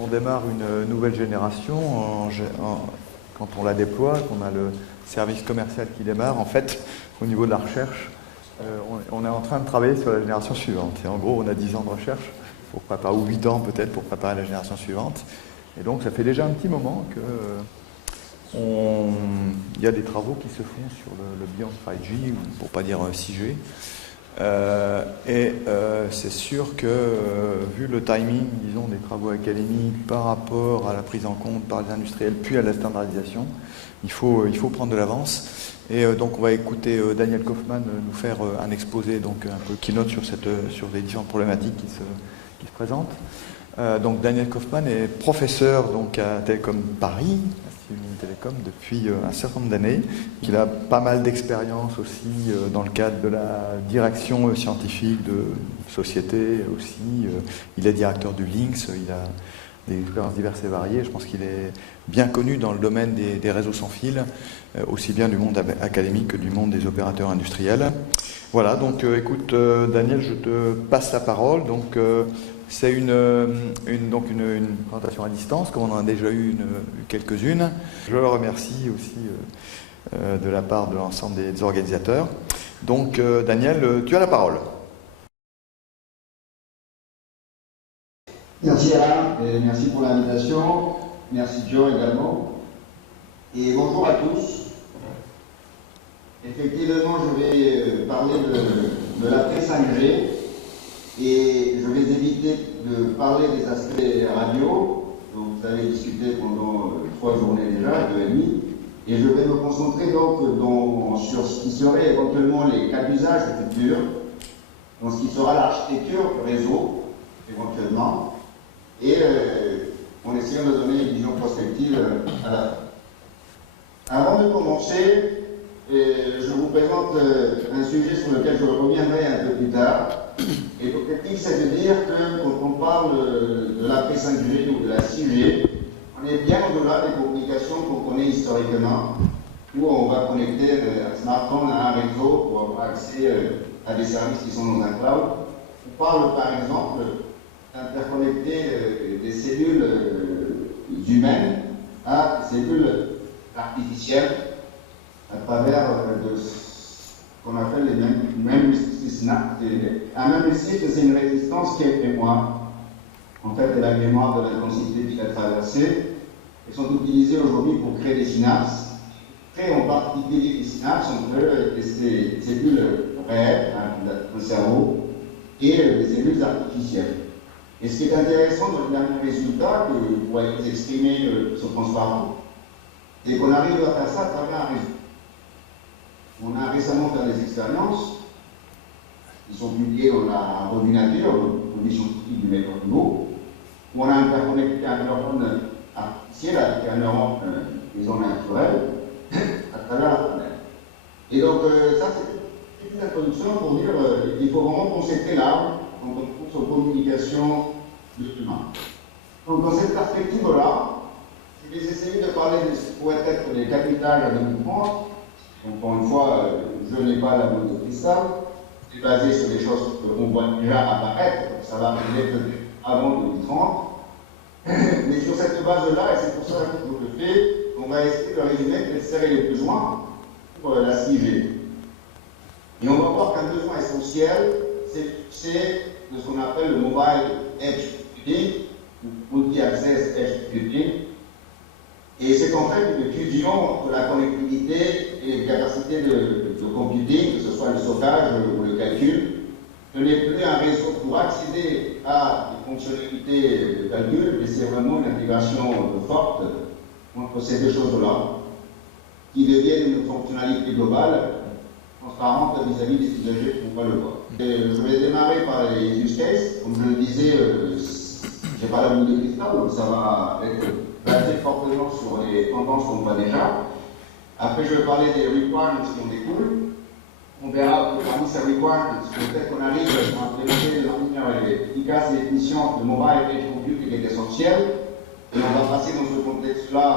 on démarre une nouvelle génération, quand on la déploie, qu'on a le service commercial qui démarre, en fait, au niveau de la recherche, on est en train de travailler sur la génération suivante. Et en gros, on a 10 ans de recherche, pour préparer, ou 8 ans peut-être, pour préparer la génération suivante. Et donc, ça fait déjà un petit moment que il y a des travaux qui se font sur le Beyond 5G, pour ne pas dire 6G. C'est sûr que, vu le timing, disons, des travaux académiques par rapport à la prise en compte par les industriels, puis à la standardisation, il faut prendre de l'avance. Et donc on va écouter Daniel Kaufmann nous faire un exposé, donc un peu keynote sur les différentes problématiques qui se présentent. Donc Daniel Kaufmann est professeur donc, à Télécom Paris, Télécom depuis un certain nombre d'années. Il a pas mal d'expérience aussi dans le cadre de la direction scientifique de société aussi. Il est directeur du Lynx, il a des expériences diverses et variées. Je pense qu'il est bien connu dans le domaine des réseaux sans fil, aussi bien du monde académique que du monde des opérateurs industriels. Voilà, donc écoute Daniel, je te passe la parole. Donc c'est une présentation à distance, comme on en a déjà eu quelques-unes. Je le remercie aussi de la part de l'ensemble des organisateurs. Donc Daniel, tu as la parole. Merci Alain, et merci pour l'invitation. Merci Joe également. Et bonjour à tous. Effectivement, je vais parler de l'après 5G. Et je vais éviter de parler des aspects radio, dont vous avez discuté pendant 3 journées déjà, 2,5. Et je vais me concentrer donc sur ce qui serait éventuellement les cas d'usage futurs, donc ce qui sera l'architecture réseau, éventuellement, et en essayant de donner une vision prospective à la fin. Avant de commencer, je vous présente un sujet sur lequel je reviendrai un peu plus tard. Et l'objectif, c'est de dire que quand on parle de l'après 5G ou de la 6G, on est bien au-delà des communications qu'on connaît historiquement, où on va connecter un smartphone à un réseau pour avoir accès à des services qui sont dans un cloud. On parle par exemple d'interconnecter des cellules humaines à des cellules artificielles à travers qu'on appelle les memory snaps. Un memory snap, c'est une résistance qui est mémoire. En fait, c'est la mémoire de l'intensité qui l'a traversée. Elles sont utilisées aujourd'hui pour créer des synapses. Créer en particulier des synapses entre ces cellules réelles, un cerveau, et des cellules artificielles. Et ce qui est intéressant dans le dernier résultat, que vous voyez exprimer sur transparent, c'est qu'on arrive à faire ça à travers un réseau. On a récemment fait des expériences qui sont publiées dans la revue Nature, revue scientifique du meilleur niveau, où on a interconnecté un neurone artificiel avec un neurone, disons, naturel, à travers la planète. Et donc, ça, c'est une introduction pour dire qu'il faut vraiment concepter l'arbre quand on pense aux communications de l'humain. Donc, dans cette perspective-là, je vais essayer de parler de ce qui pourrait être les capitages de mouvement. Encore une fois, je n'ai pas la boule de cristal, c'est basé sur des choses qu'on voit déjà apparaître, ça va arriver peut-être avant 2030. Mais sur cette base-là, et c'est pour ça que je le fais, on va essayer de résumer quels seraient les besoins pour la 6G. Et on va voir qu'un besoin essentiel, c'est de ce qu'on appelle le Mobile Edge Computing, ou Multi-Access Edge Computing. Et c'est en fait une fusion entre la connectivité et les capacités de computing, que ce soit le stockage ou le calcul. Ce n'est plus un réseau pour accéder à des fonctionnalités de calcul, mais c'est vraiment une intégration forte entre ces deux choses-là, qui deviennent une fonctionnalité globale, transparente vis-à-vis des usagers qui ne font pas le voit. Je vais démarrer par les use cases. Comme je le disais, je n'ai pas la boule de cristal, donc ça va être basé fortement sur les tendances qu'on voit déjà. Après, je vais parler des requirements qui en découlent. On verra que parmi ces requirements, peut-être qu'on arrive à implémenter de manière efficace et efficiente le mobile edge computing qui est essentiel. Et on va passer dans ce contexte-là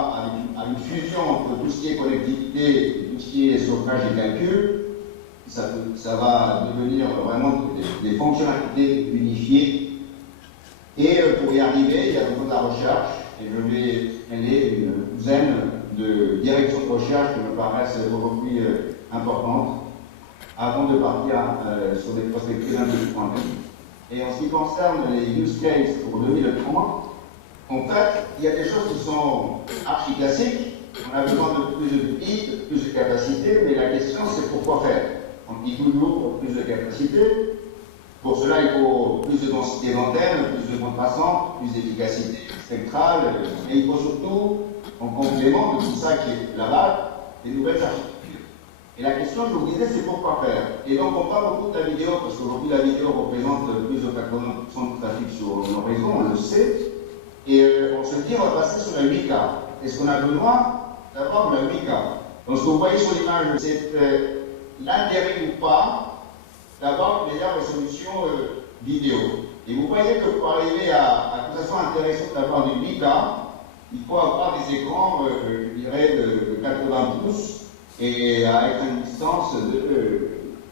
à une fusion entre tout ce qui est connectivité et tout ce qui est stockage et calcul. Ça va devenir vraiment des fonctionnalités unifiées. Et pour y arriver, il y a besoin la recherche et je vais mêler une douzaine de directions de recherche qui me paraissent aujourd'hui importantes avant de partir sur des perspectives un peu plus pointues. Et en ce qui concerne les use cases pour 2030, en fait, il y a des choses qui sont archi classiques. On a besoin de plus de billes, de plus de capacités, mais la question c'est pourquoi faire. On dit toujours pour plus de capacités. Pour cela, il faut plus de densité d'antenne, plus de bande passante, plus d'efficacité spectrale, et il faut surtout, en complément de tout ça qui est là-bas, des nouvelles architectures. Et la question, je vous disais, c'est pourquoi faire. Et donc, on parle beaucoup de la vidéo, parce qu'aujourd'hui, la vidéo représente plus de 80% du trafic sur nos réseaux, on le sait. Et on se dit, on va passer sur la 8K. Est-ce qu'on a besoin d'avoir la 8K? Donc, ce que vous voyez sur l'image, c'est l'intérêt ou pas d'avoir une meilleure résolution vidéo. Et vous voyez que pour arriver à que ça soit intéressant d'avoir du 8K, il faut avoir des écrans, je dirais, de 80 pouces et avec une distance de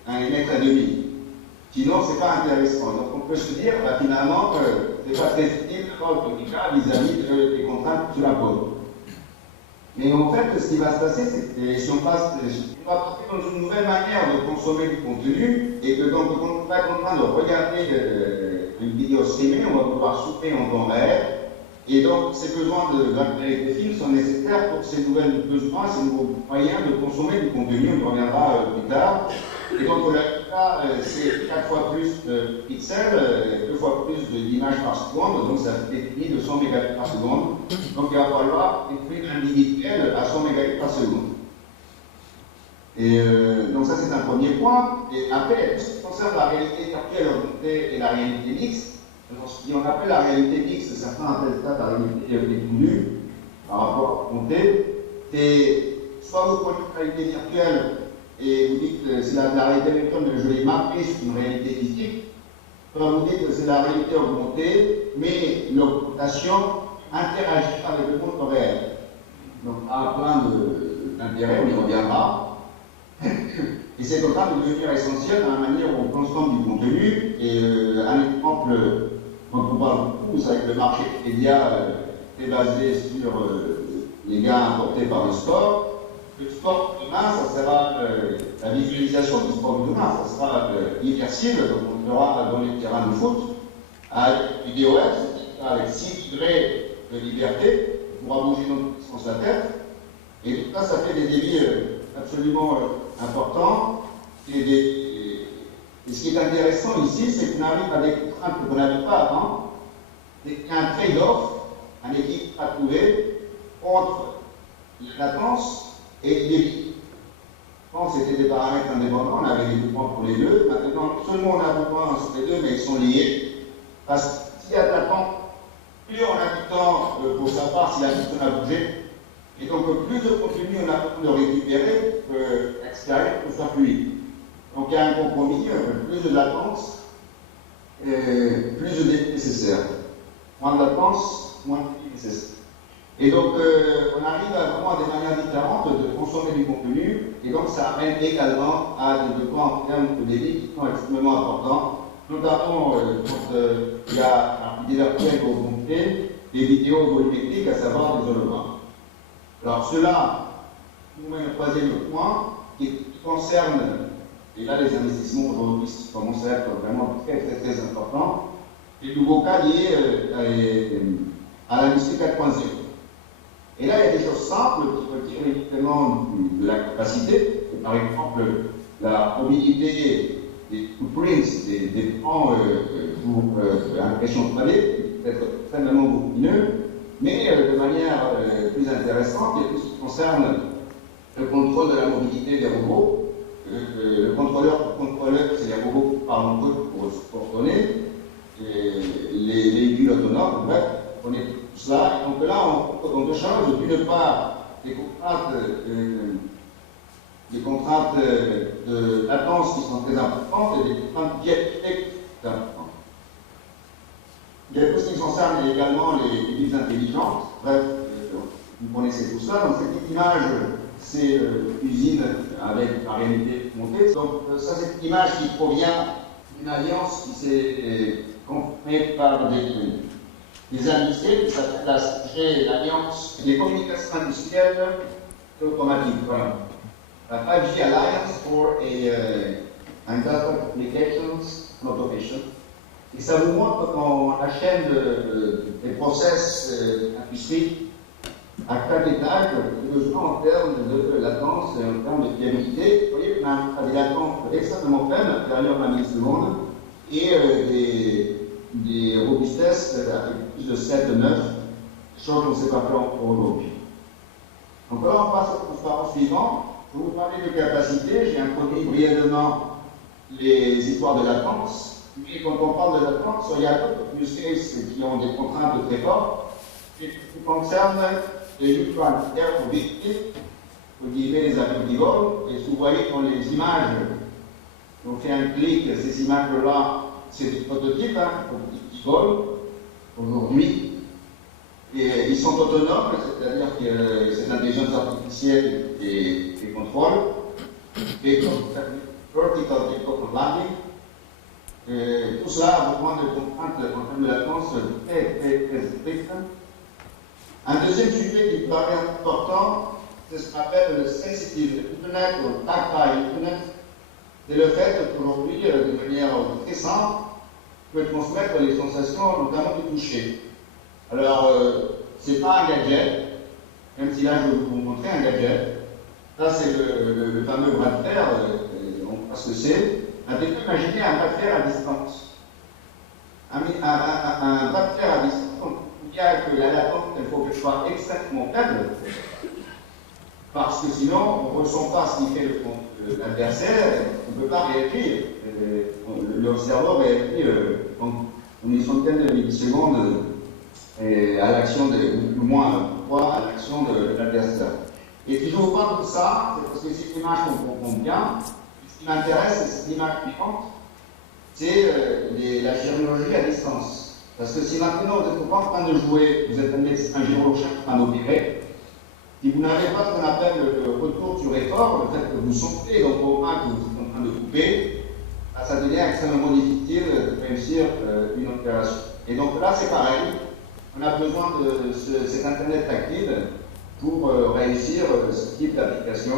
1,5 mètre. Sinon, c'est pas intéressant. Donc, on peut se dire, bah, finalement, c'est pas très utile d'avoir le 8K vis-à-vis des contraintes sur la pose. Mais en fait, ce qui va se passer, c'est que si on va passer dans une nouvelle manière de consommer du contenu, et que donc, quand on va être en train de regarder une vidéo streamée, on va pouvoir souffler en temps réel, et donc ces besoins d'intérêt des films sont nécessaires pour ces nouvelles besoins, ces nouveaux moyens de consommer du contenu, on y reviendra plus tard. Et donc là, c'est 4 fois plus de pixels, 2 fois plus d'images par seconde, donc ça fait 200 mégabits par seconde. Donc il va falloir des flux individuels à 100 mégabits par seconde. Et donc ça c'est un premier point. Et après, tout ce qui concerne la réalité virtuelle augmentée et la réalité mixte, ce qu'on appelle la réalité mixte, certains appellent ça la réalité étendue par rapport à augmentée, c'est soit vous prenez une réalité virtuelle et vous dites que c'est la réalité virtuelle, mais je l'ai marquée sur une réalité physique, soit vous dites que c'est la réalité augmentée, mais l'augmentation interagit avec le monde réel. Donc, à plein d'intérêts, on y reviendra. Et c'est en train de devenir essentiel dans la manière où on consomme du contenu. Et un exemple dont on parle beaucoup, c'est avec le marché des médias est basé sur les gains apportés par le sport. Le sport demain, ça sera la visualisation du sport de demain, ça sera immersible, donc on sera dans les terrains de foot, avec vidéo web, avec 6 degrés de liberté, on pourra bouger dans tous les sens la tête, et tout ça, ça fait des débits absolument importants. Et ce qui est intéressant ici, c'est qu'on arrive à des contraintes qu'on n'avait pas avant, c'est qu'il y a un trade-off, un équilibre à trouver entre la latence et les débits. Quand c'était des paramètres indépendants, on avait des besoins pour les deux. Maintenant, seulement on a besoin sur les deux, mais ils sont liés. Parce que s'il y a de l'attente, plus on a du temps pour savoir si la mission a bougé. Et donc, plus de contenu on a besoin de récupérer, extérieur pour faire fluide. Donc, il y a un compromis, plus de latence, plus de débit nécessaire. Moins de latence, moins de débit nécessaire. Et donc, on arrive vraiment à des manières différentes de consommer du contenu, et donc ça amène également à des besoins en termes de débit qui sont extrêmement importants, notamment quand il y a un vidéo virtuelle augmentée, des vidéos volumétriques, à savoir des hologrammes. Alors, cela nous mène au troisième point, qui concerne, et là les investissements aujourd'hui commencent à être vraiment très importants, les nouveaux cas liés à l'industrie 4.0. Et là, il y a des choses simples qui retirent évidemment de la capacité. Par exemple, la mobilité des footprints, des plans pour impression 3D, peut être extrêmement volumineux, mais de manière plus intéressante, il y a tout ce qui concerne le contrôle de la mobilité des robots. Le contrôleur, c'est les robots qui parlent entre eux pour se coordonner, les véhicules autonomes, bref, on est tout cela. Et donc là, on change d'une part des contraintes de latence qui sont très importantes et des contraintes diacritiques très importantes. Il y a tout ce qui concerne également les villes intelligentes. Bref, vous connaissez tout ça. Donc cette image, c'est usine avec la réalité montée. Donc ça, c'est une image qui provient d'une alliance qui s'est confirmée par des industriels qui s'appelle l'Alliance des communications industrielles automatiques. Voilà. La 5G Alliance for a Data Communications Automation. Et ça vous montre comment la chaîne des process industriels à quatre étages, besoin en termes de latence et en termes de fiabilité. Vous voyez qu'on a des latences extrêmement faibles, inférieures à 1000 secondes, et des robustesses avec plus de 7, 9, chose qu'on ne sait pas faire encore aujourd'hui. Donc là, on passe au transparent suivant. Pour vous parler de capacité, j'ai introduit brièvement les histoires de latence. Mais quand on parle de latence, il y a d'autres use cases qui ont des contraintes très fortes, et qui concernent les neutral air mobility, vous guillemets les avions qui volent, et si vous voyez dans les images, on fait un clic, ces images-là, c'est des prototypes qui volent aujourd'hui, et ils sont autonomes, c'est-à-dire que cette intelligence artificielle et contrôle, et vertical takeoff landing, tout cela a besoin de contraintes en termes de latence très strictes. Un deuxième sujet qui me paraît important, c'est ce qu'on appelle le sensitive Internet ou tactile Internet. C'est le fait qu'aujourd'hui, de manière très simple, on peut transmettre les sensations, notamment de toucher. Alors, ce n'est pas un gadget, même si là je vais vous montrer un gadget. Là, c'est le fameux bras de fer, on voit ce que c'est. Imaginez un bras de fer à distance. Un bras de fer à distance, il y a que la latence, il faut qu'elle soit extrêmement faible, parce que sinon, on ne ressent pas ce qui fait l'adversaire, on ne peut pas réagir. Le cerveau réagit en une centaine de millisecondes à l'action ou moins à l'action de l'adversaire. Et si je vous parle de ça, c'est parce que c'est une image qu'on comprend bien. Ce qui m'intéresse, c'est cette image suivante, c'est la chirurgie à distance. Parce que si maintenant vous n'êtes pas en train de jouer, vous êtes un chirurgien en train d'opérer, si vous n'avez pas ce qu'on appelle le retour sur effort, le fait que vous sentez dans vos mains que vous êtes en train de couper, ça devient extrêmement difficile de réussir une opération. Et donc là, c'est pareil, on a besoin de cet Internet tactile pour réussir ce type d'application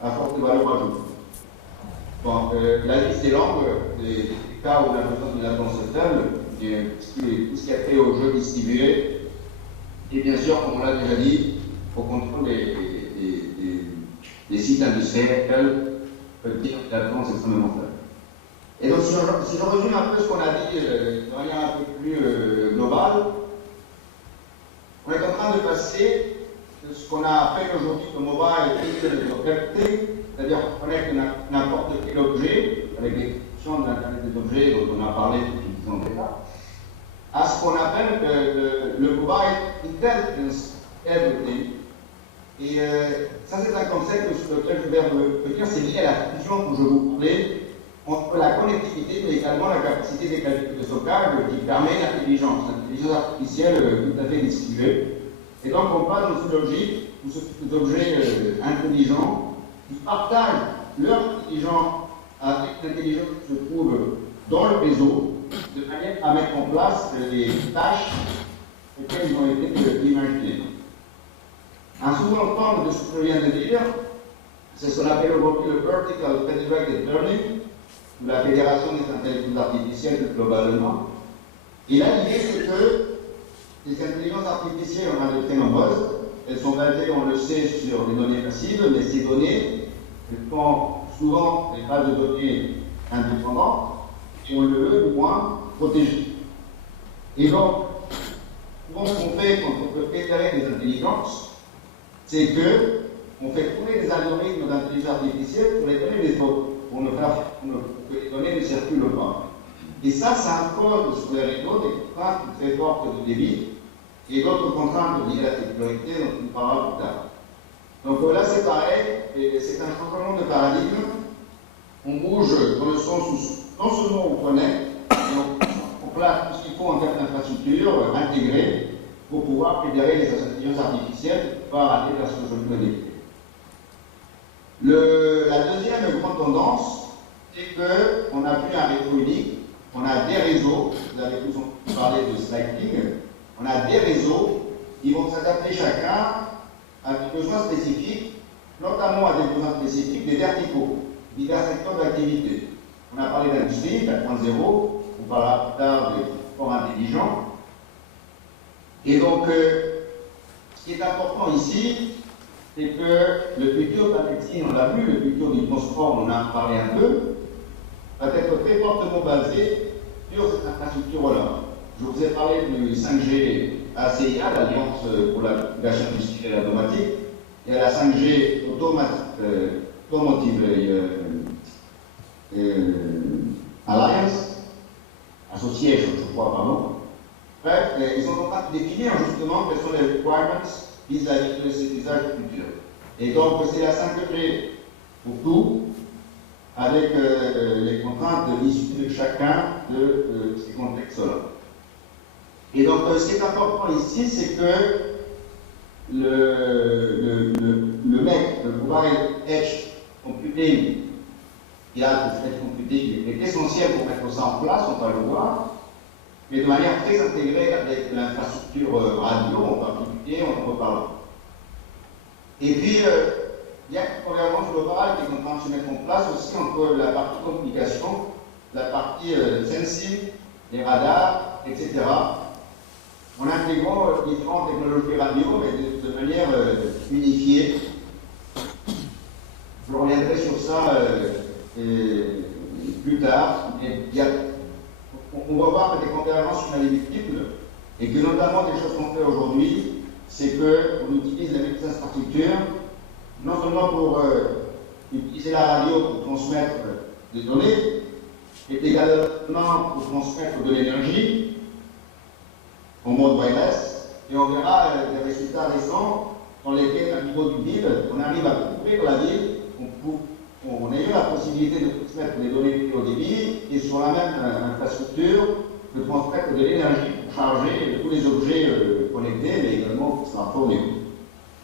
à forte valeur ajoutée. Bon, la liste est longue, des cas où on a besoin de latence faible, tout ce qui a fait au jeu distribué, et bien sûr, comme on l'a déjà dit, au contrôle des sites industriels, peuvent dire que la latence est extrêmement faible. Et donc, si je résume un peu ce qu'on a dit de manière un peu plus globale, on est en train de passer de ce qu'on a appelé aujourd'hui le mobile connected, c'est-à-dire qu'on connecte n'importe quel objet, avec l'exception de l'Internet des objets dont on a parlé depuis 10 ans déjà, à ce qu'on appelle le mobile intelligence everything. Et ça, c'est un concept sur lequel je vais revenir, c'est lié à la fusion dont je vous parlais entre la connectivité, mais également la capacité des calculs de stockage qui permet l'intelligence artificielle tout à fait distribuée. Et donc, on passe dans une logique où ces objets intelligents qui partagent leur intelligence avec l'intelligence qui se trouve dans le réseau, de manière à mettre en place les tâches auxquelles ils ont été imaginés. Un second forme de ce que je viens de dire, c'est ce qu'on appelle aujourd'hui le Vertical Federated Learning, ou la Fédération des intelligences artificielles globalement. Et là, l'idée, c'est que les intelligences artificielles, on en a de très nombreuses, elles sont basées, on le sait, sur des données passives, mais ces données, elles sont souvent des bases de données indépendantes, et on le veut au moins protéger. Et donc, souvent ce qu'on fait quand on peut fédérer des intelligences, c'est que on fait tourner des algorithmes d'intelligence artificielle pour les donner des autres, pour que les données ne circulent pas. Et ça impose sur les réseaux des contraintes très fortes de débit et d'autres contraintes liées à la sécurité dont on parlera plus tard. Donc là, c'est pareil, et c'est un changement de paradigme. On bouge dans le sens où non seulement on connaît, mais on place tout ce qu'il faut en termes d'infrastructure intégrée pour pouvoir fédérer les intelligences artificielles pour pouvoir atteindre ce que je vous ai dit. La deuxième grande tendance, c'est qu'on n'a plus un réseau unique, on a des réseaux, vous avez tous entendu parler de slicing, on a des réseaux qui vont s'adapter chacun à des besoins spécifiques, notamment à des besoins spécifiques des verticaux, divers secteurs d'activité. On a parlé d'industrie 4.0, on parlera plus tard des transports intelligents. Et donc, ce qui est important ici, c'est que le futur de la médecine, on l'a vu, le futur du transport, on en a parlé un peu, va être très fortement basé sur cette infrastructure-là. Je vous ai parlé du 5G ACIA, l'Alliance pour l'application industrielle et automatique. Il y a la 5G Automotive Alliance, associée, je crois, pardon. Bref, ils sont en train de définir justement quels sont les requirements vis-à-vis de ces usages futurs. Et donc, c'est la 5G pour tout, avec les contraintes issues de chacun de ces contextes-là. Et donc, ce qui est important ici, c'est que le Mobile Edge Computing, qui a le edge computing est essentiel pour mettre ça en place, on va le voir, mais de manière très intégrée avec l'infrastructure radio, en particulier, on en reparlera. Et puis, il y a une convergence globale qui est en train de se mettre en place aussi entre la partie communication, la partie sensing, les radars, etc. En intégrant différentes technologies radio, mais de manière unifiée. Je reviendrai sur ça plus tard. On va voir que des convergences sont multiples et que notamment des choses qu'on fait aujourd'hui, c'est qu'on utilise les mêmes infrastructures, non seulement pour utiliser la radio pour transmettre des données, mais également pour transmettre de l'énergie en mode wireless. Et on verra des résultats récents dans lesquels, à niveau du vide, on arrive à couvrir la ville, on a eu la possibilité de transmettre les données au débit et sur la même infrastructure de transmettre de l'énergie pour charger tous les objets connectés, mais également pour smartphones.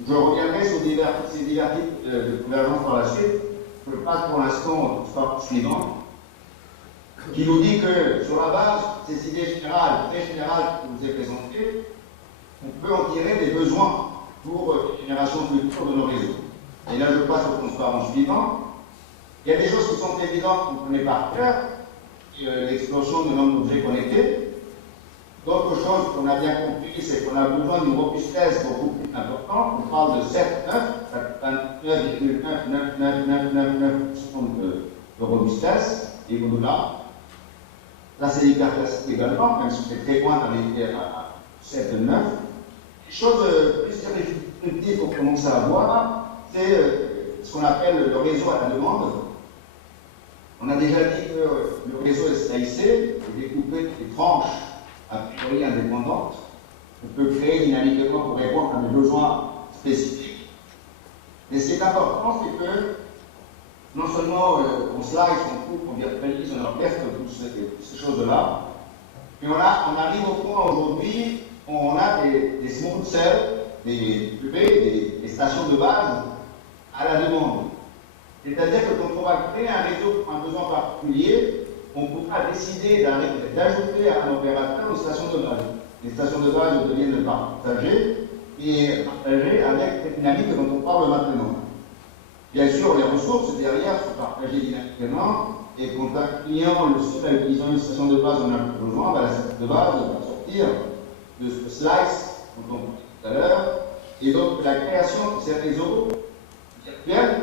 Je reviendrai sur ces divers types de convergence par la suite. Je passe pour l'instant au sport suivant, qui nous dit que sur la base de ces idées générales, très générales que je vous ai présentées, on peut en tirer des besoins pour les générations futures de nos réseaux. Et là, je passe au transparent suivant. Il y a des choses qui sont évidentes qu'on connaît par cœur, l'explosion du nombre d'objets connectés. D'autres choses qu'on a bien compris, c'est qu'on a besoin d'une robustesse beaucoup plus importante. On parle de 9,99999% de robustesse, et au-delà. Là, c'est hyper classique également, même si c'est très loin d'arriver à 7,9. Les choses plus significatives qu'on commence à avoir, c'est ce qu'on appelle le réseau à la demande. On a déjà dit que le réseau SAIC est découpé des tranches a priori indépendantes. On peut créer dynamiquement pour répondre à des besoins spécifiques. Mais ce qui est important, c'est que non seulement on slice, on coupe, on virtualise, on orchestre toutes ces choses-là, mais on arrive au point aujourd'hui où on a des small cells, des stations de base à la demande. C'est-à-dire que quand on va créer un réseau pour un besoin particulier, on pourra décider d'ajouter à un opérateur une station de base. Les stations de base deviennent partagées et partagées avec cette dynamique dont on parle maintenant. Bien sûr, les ressources derrière sont partagées dynamiquement et quand un client le site à utilisant une station de base en a besoin, la station de base va sortir de ce slice dont on parlait tout à l'heure. Et donc la création de ces réseaux virtuels,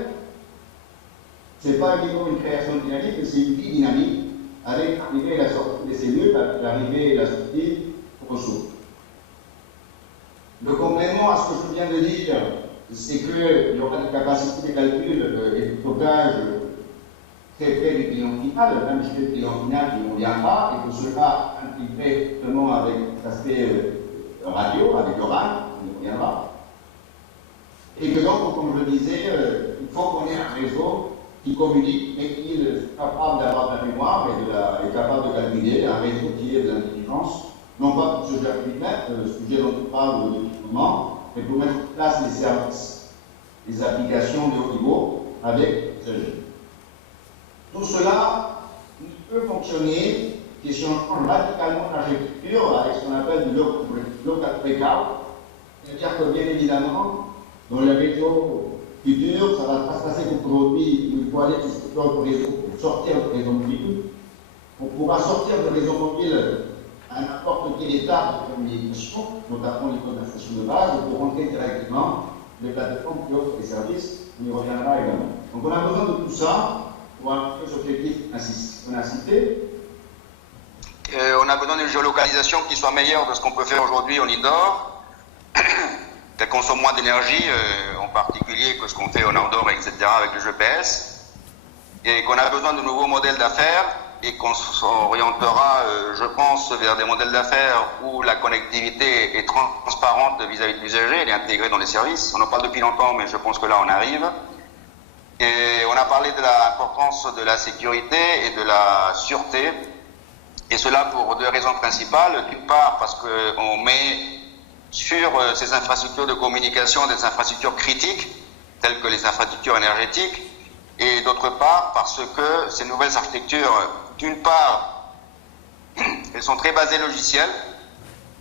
ce n'est pas uniquement une création dynamique, mais c'est une vie dynamique avec l'arrivée et la sortie des cellules, avec l'arrivée et la sortie des ressources. Le complément à ce que je viens de dire, c'est qu'il y aura des capacités de calcul et de stockage très près du client final, même chez le client final qui ne viendra, et que cela intégré justement avec l'aspect radio, avec le RAN, qui ne viendra. Et que donc, comme je le disais, il faut qu'on ait un réseau qui communique et qui est capable d'avoir de la mémoire et est capable de calculer, un réseau qui est de l'intelligence, non pas pour ce sujet dont on parle depuis un moment, mais pour mettre en place les services, les applications de haut niveau avec ce jeu. Tout cela ne peut fonctionner qui changeront radicalement l'architecture avec ce qu'on appelle du local breakout. C'est-à-dire que, bien évidemment, dans les réseaux futurs, ça va pas se passer qu'aujourd'hui, il faut aller sur le réseau pour sortir du réseau mobile. On pourra sortir du réseau mobile à n'importe quel état de communication, notamment les communications de base, pour rentrer directement les plateformes qui offrent des services. On y reviendra également. Donc on a besoin de tout ça pour atteindre les objectifs qu'on a cités. On a besoin d'une géolocalisation qui soit meilleure de ce qu'on peut faire aujourd'hui en indoor, qu'elle consomme moins d'énergie, en particulier que ce qu'on fait en outdoor, etc., avec le GPS, et qu'on a besoin de nouveaux modèles d'affaires, et qu'on s'orientera, je pense, vers des modèles d'affaires où la connectivité est transparente vis-à-vis de l'usager, elle est intégrée dans les services. On en parle depuis longtemps, mais je pense que là, on arrive. Et on a parlé de l'importance de la sécurité et de la sûreté, et cela pour deux raisons principales. D'une part, parce qu'on met sur ces infrastructures de communication des infrastructures critiques, telles que les infrastructures énergétiques, et d'autre part, parce que ces nouvelles architectures, d'une part, elles sont très basées logicielles,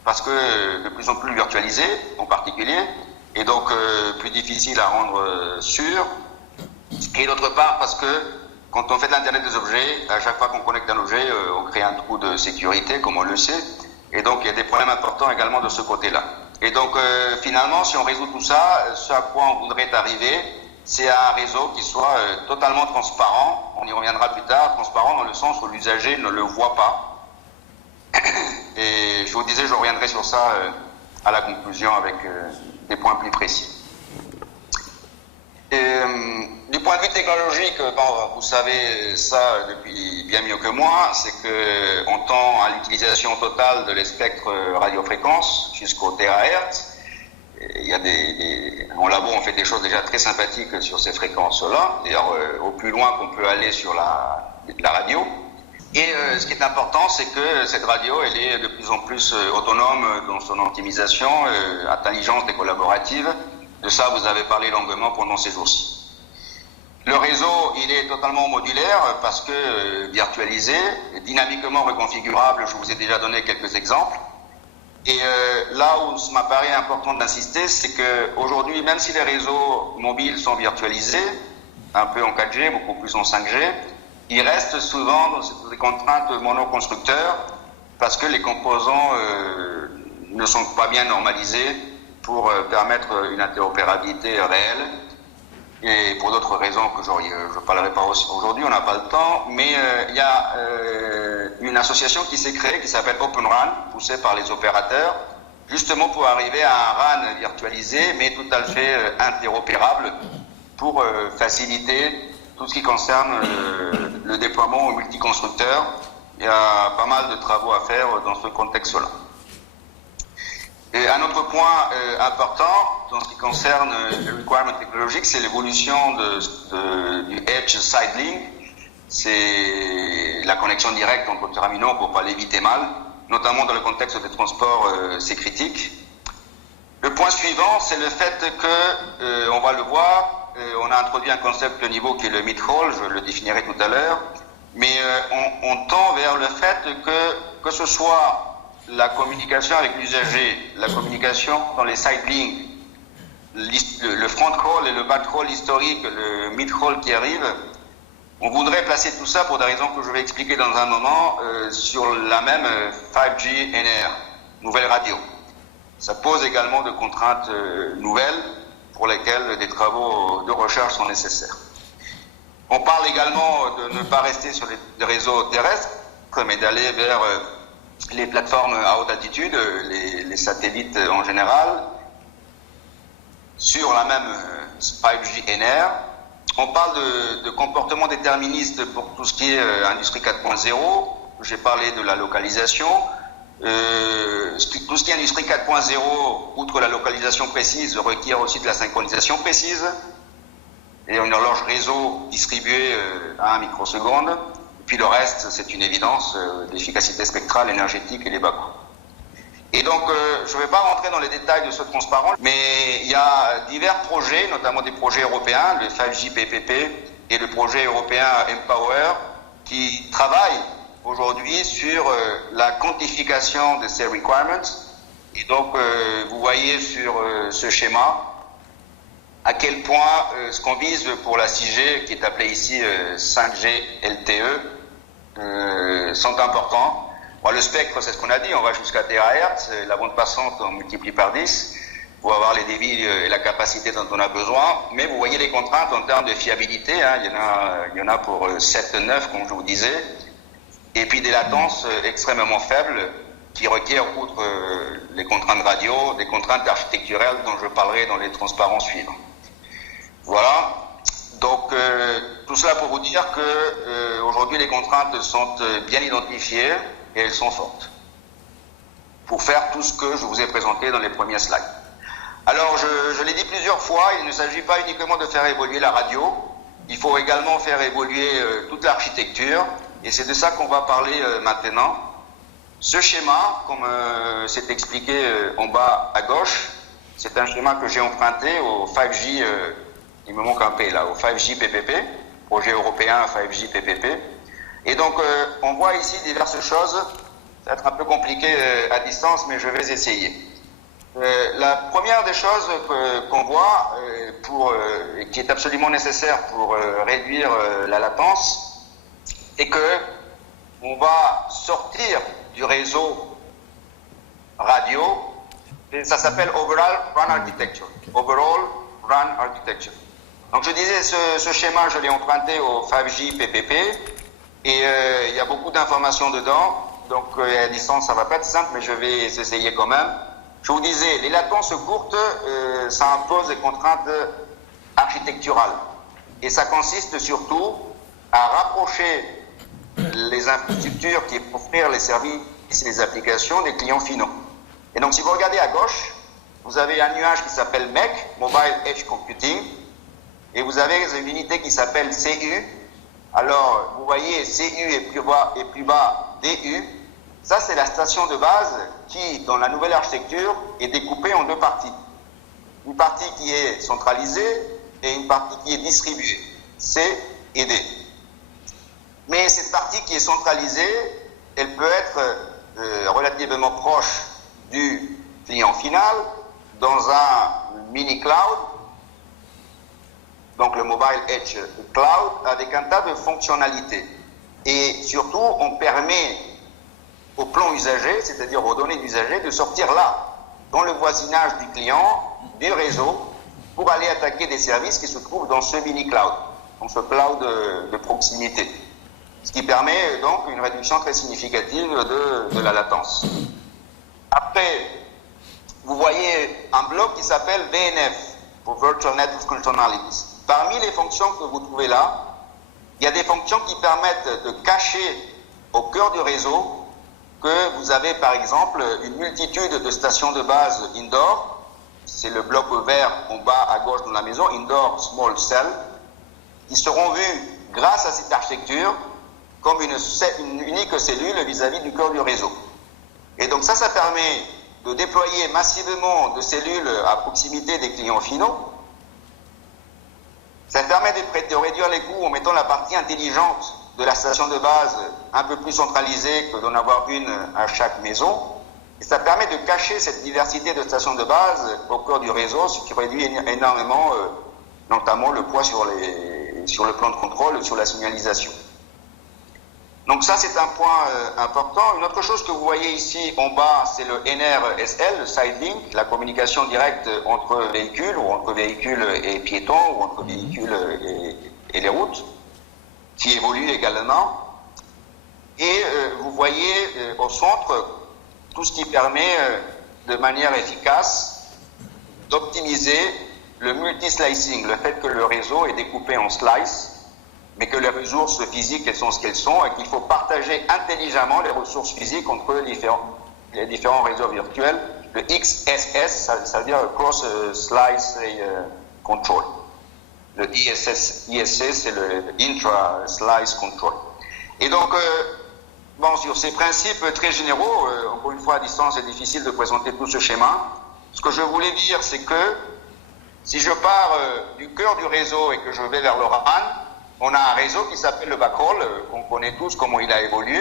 parce que de plus en plus virtualisées, en particulier, et donc plus difficiles à rendre sûres. Et d'autre part, parce que quand on fait de l'Internet des objets, à chaque fois qu'on connecte un objet, on crée un trou de sécurité, comme on le sait, et donc il y a des problèmes importants également de ce côté-là. Et donc finalement, si on résout tout ça, ce à quoi on voudrait arriver, c'est un réseau qui soit totalement transparent, on y reviendra plus tard, transparent dans le sens où l'usager ne le voit pas. Et je vous disais, je reviendrai sur ça à la conclusion avec des points plus précis. Du point de vue technologique, vous savez ça depuis bien mieux que moi, c'est qu'on tend à l'utilisation totale de les spectres radiofréquences jusqu'au THz. Il y a en labo, on fait des choses déjà très sympathiques sur ces fréquences-là, d'ailleurs au plus loin qu'on peut aller sur la radio. Et ce qui est important, c'est que cette radio, elle est de plus en plus autonome dans son optimisation, intelligence et collaborative. De ça, vous avez parlé longuement pendant ces jours-ci. Le réseau, il est totalement modulaire parce que virtualisé, dynamiquement reconfigurable, je vous ai déjà donné quelques exemples. Et là où ça m'apparaît important d'insister, c'est qu'aujourd'hui, même si les réseaux mobiles sont virtualisés, un peu en 4G, beaucoup plus en 5G, ils restent souvent dans des contraintes monoconstructeurs parce que les composants ne sont pas bien normalisés pour permettre une interopérabilité réelle. Et pour d'autres raisons que je ne parlerai pas aujourd'hui, on n'a pas le temps, mais il y a une association qui s'est créée qui s'appelle Open RAN, poussée par les opérateurs, justement pour arriver à un RAN virtualisé, mais tout à fait interopérable, pour faciliter tout ce qui concerne le déploiement au multiconstructeur. Il y a pas mal de travaux à faire dans ce contexte-là. Et un autre point important dans ce qui concerne le requirement technologique, c'est l'évolution du Edge Side Link. C'est la connexion directe entre terminaux pour pas l'éviter mal, notamment dans le contexte des transports, c'est critique. Le point suivant, c'est le fait que, on va le voir, on a introduit un concept de niveau qui est le mid-haul, je le définirai tout à l'heure, mais on tend vers le fait que ce soit la communication avec l'usager, la communication dans les side links, le front call et le back call historique, le mid call qui arrive, on voudrait placer tout ça pour des raisons que je vais expliquer dans un moment sur la même 5G NR, nouvelle radio. Ça pose également de contraintes nouvelles pour lesquelles des travaux de recherche sont nécessaires. On parle également de ne pas rester sur les réseaux terrestres, mais d'aller vers les plateformes à haute altitude, les satellites en général, sur la même 5G NR. On parle de comportement déterministe pour tout ce qui est industrie 4.0. J'ai parlé de la localisation. Tout ce qui est industrie 4.0, outre la localisation précise, requiert aussi de la synchronisation précise et une horloge réseau distribuée à 1 microseconde. Puis le reste, c'est une évidence, l'efficacité spectrale, énergétique et les bas coûts. Et donc, je ne vais pas rentrer dans les détails de ce transparent, mais il y a divers projets, notamment des projets européens, le 5G PPP et le projet européen Empower, qui travaillent aujourd'hui sur la quantification de ces requirements. Et donc, vous voyez sur ce schéma à quel point ce qu'on vise pour la 6G, qui est appelée ici 5G LTE, sont importants. Bon, le spectre, c'est ce qu'on a dit, on va jusqu'à THz, la bande passante, on multiplie par 10 pour avoir les débits et la capacité dont on a besoin. Mais vous voyez les contraintes en termes de fiabilité, hein, il y en a pour 7, 9, comme je vous disais, et puis des latences extrêmement faibles qui requièrent, outre les contraintes radio, des contraintes architecturales dont je parlerai dans les transparents suivants. Voilà. Donc, tout cela pour vous dire que aujourd'hui les contraintes sont bien identifiées et elles sont fortes pour faire tout ce que je vous ai présenté dans les premiers slides. Alors, je l'ai dit plusieurs fois, il ne s'agit pas uniquement de faire évoluer la radio, il faut également faire évoluer toute l'architecture, et c'est de ça qu'on va parler maintenant. Ce schéma, comme c'est expliqué en bas à gauche, c'est un schéma que j'ai emprunté au 5G, il me manque un P là, au 5G PPP, projet européen 5G PPP. Et donc, on voit ici diverses choses, ça va être un peu compliqué à distance, mais je vais essayer. La première des choses qu'on voit, qui est absolument nécessaire pour réduire la latence, c'est que on va sortir du réseau radio, et ça s'appelle Overall Run Architecture. Overall Run Architecture. Donc je disais, ce schéma, je l'ai emprunté au 5G PPP, et il y a beaucoup d'informations dedans, donc à distance ça va pas être simple, mais je vais essayer quand même. Je vous disais, les latences courtes, ça impose des contraintes architecturales, et ça consiste surtout à rapprocher les infrastructures qui offrent les services et les applications des clients finaux. Et donc si vous regardez à gauche, vous avez un nuage qui s'appelle MEC, Mobile Edge Computing, et vous avez une unité qui s'appelle CU. Alors vous voyez CU est plus bas DU. Ça c'est la station de base qui, dans la nouvelle architecture, est découpée en deux parties. Une partie qui est centralisée et une partie qui est distribuée, C et D. Mais cette partie qui est centralisée, elle peut être relativement proche du client final dans un mini cloud, donc le Mobile Edge Cloud, avec un tas de fonctionnalités. Et surtout, on permet au plan usager, c'est-à-dire aux données d'usager, de sortir là, dans le voisinage du client, du réseau, pour aller attaquer des services qui se trouvent dans ce mini cloud, dans ce cloud de proximité. Ce qui permet donc une réduction très significative de la latence. Après, vous voyez un bloc qui s'appelle VNF, pour Virtual Network Functionalities. Parmi les fonctions que vous trouvez là, il y a des fonctions qui permettent de cacher au cœur du réseau que vous avez par exemple une multitude de stations de base indoor, c'est le bloc vert en bas à gauche dans la maison, Indoor Small Cell, qui seront vues grâce à cette architecture comme une unique cellule vis-à-vis du cœur du réseau. Et donc ça permet de déployer massivement de cellules à proximité des clients finaux. Ça permet de réduire les coûts en mettant la partie intelligente de la station de base un peu plus centralisée que d'en avoir une à chaque maison. Et ça permet de cacher cette diversité de stations de base au cœur du réseau, ce qui réduit énormément, notamment le poids sur le plan de contrôle, sur la signalisation. Donc ça, c'est un point important. Une autre chose que vous voyez ici en bas, c'est le NRSL, le side link, la communication directe entre véhicules, ou entre véhicules et piétons, ou entre véhicules et les routes, qui évolue également. Et vous voyez au centre tout ce qui permet de manière efficace d'optimiser le multi-slicing, le fait que le réseau est découpé en slices, mais que les ressources physiques, elles sont ce qu'elles sont, et qu'il faut partager intelligemment les ressources physiques entre les différents réseaux virtuels. Le XSS, ça veut dire Cross Slice Control. Le ISS, c'est le Intra-Slice Control. Et donc, bon, sur ces principes très généraux, encore une fois à distance, c'est difficile de présenter tout ce schéma. Ce que je voulais dire, c'est que si je pars du cœur du réseau et que je vais vers le RAN, on a un réseau qui s'appelle le backhaul, qu'on connaît tous comment il a évolué.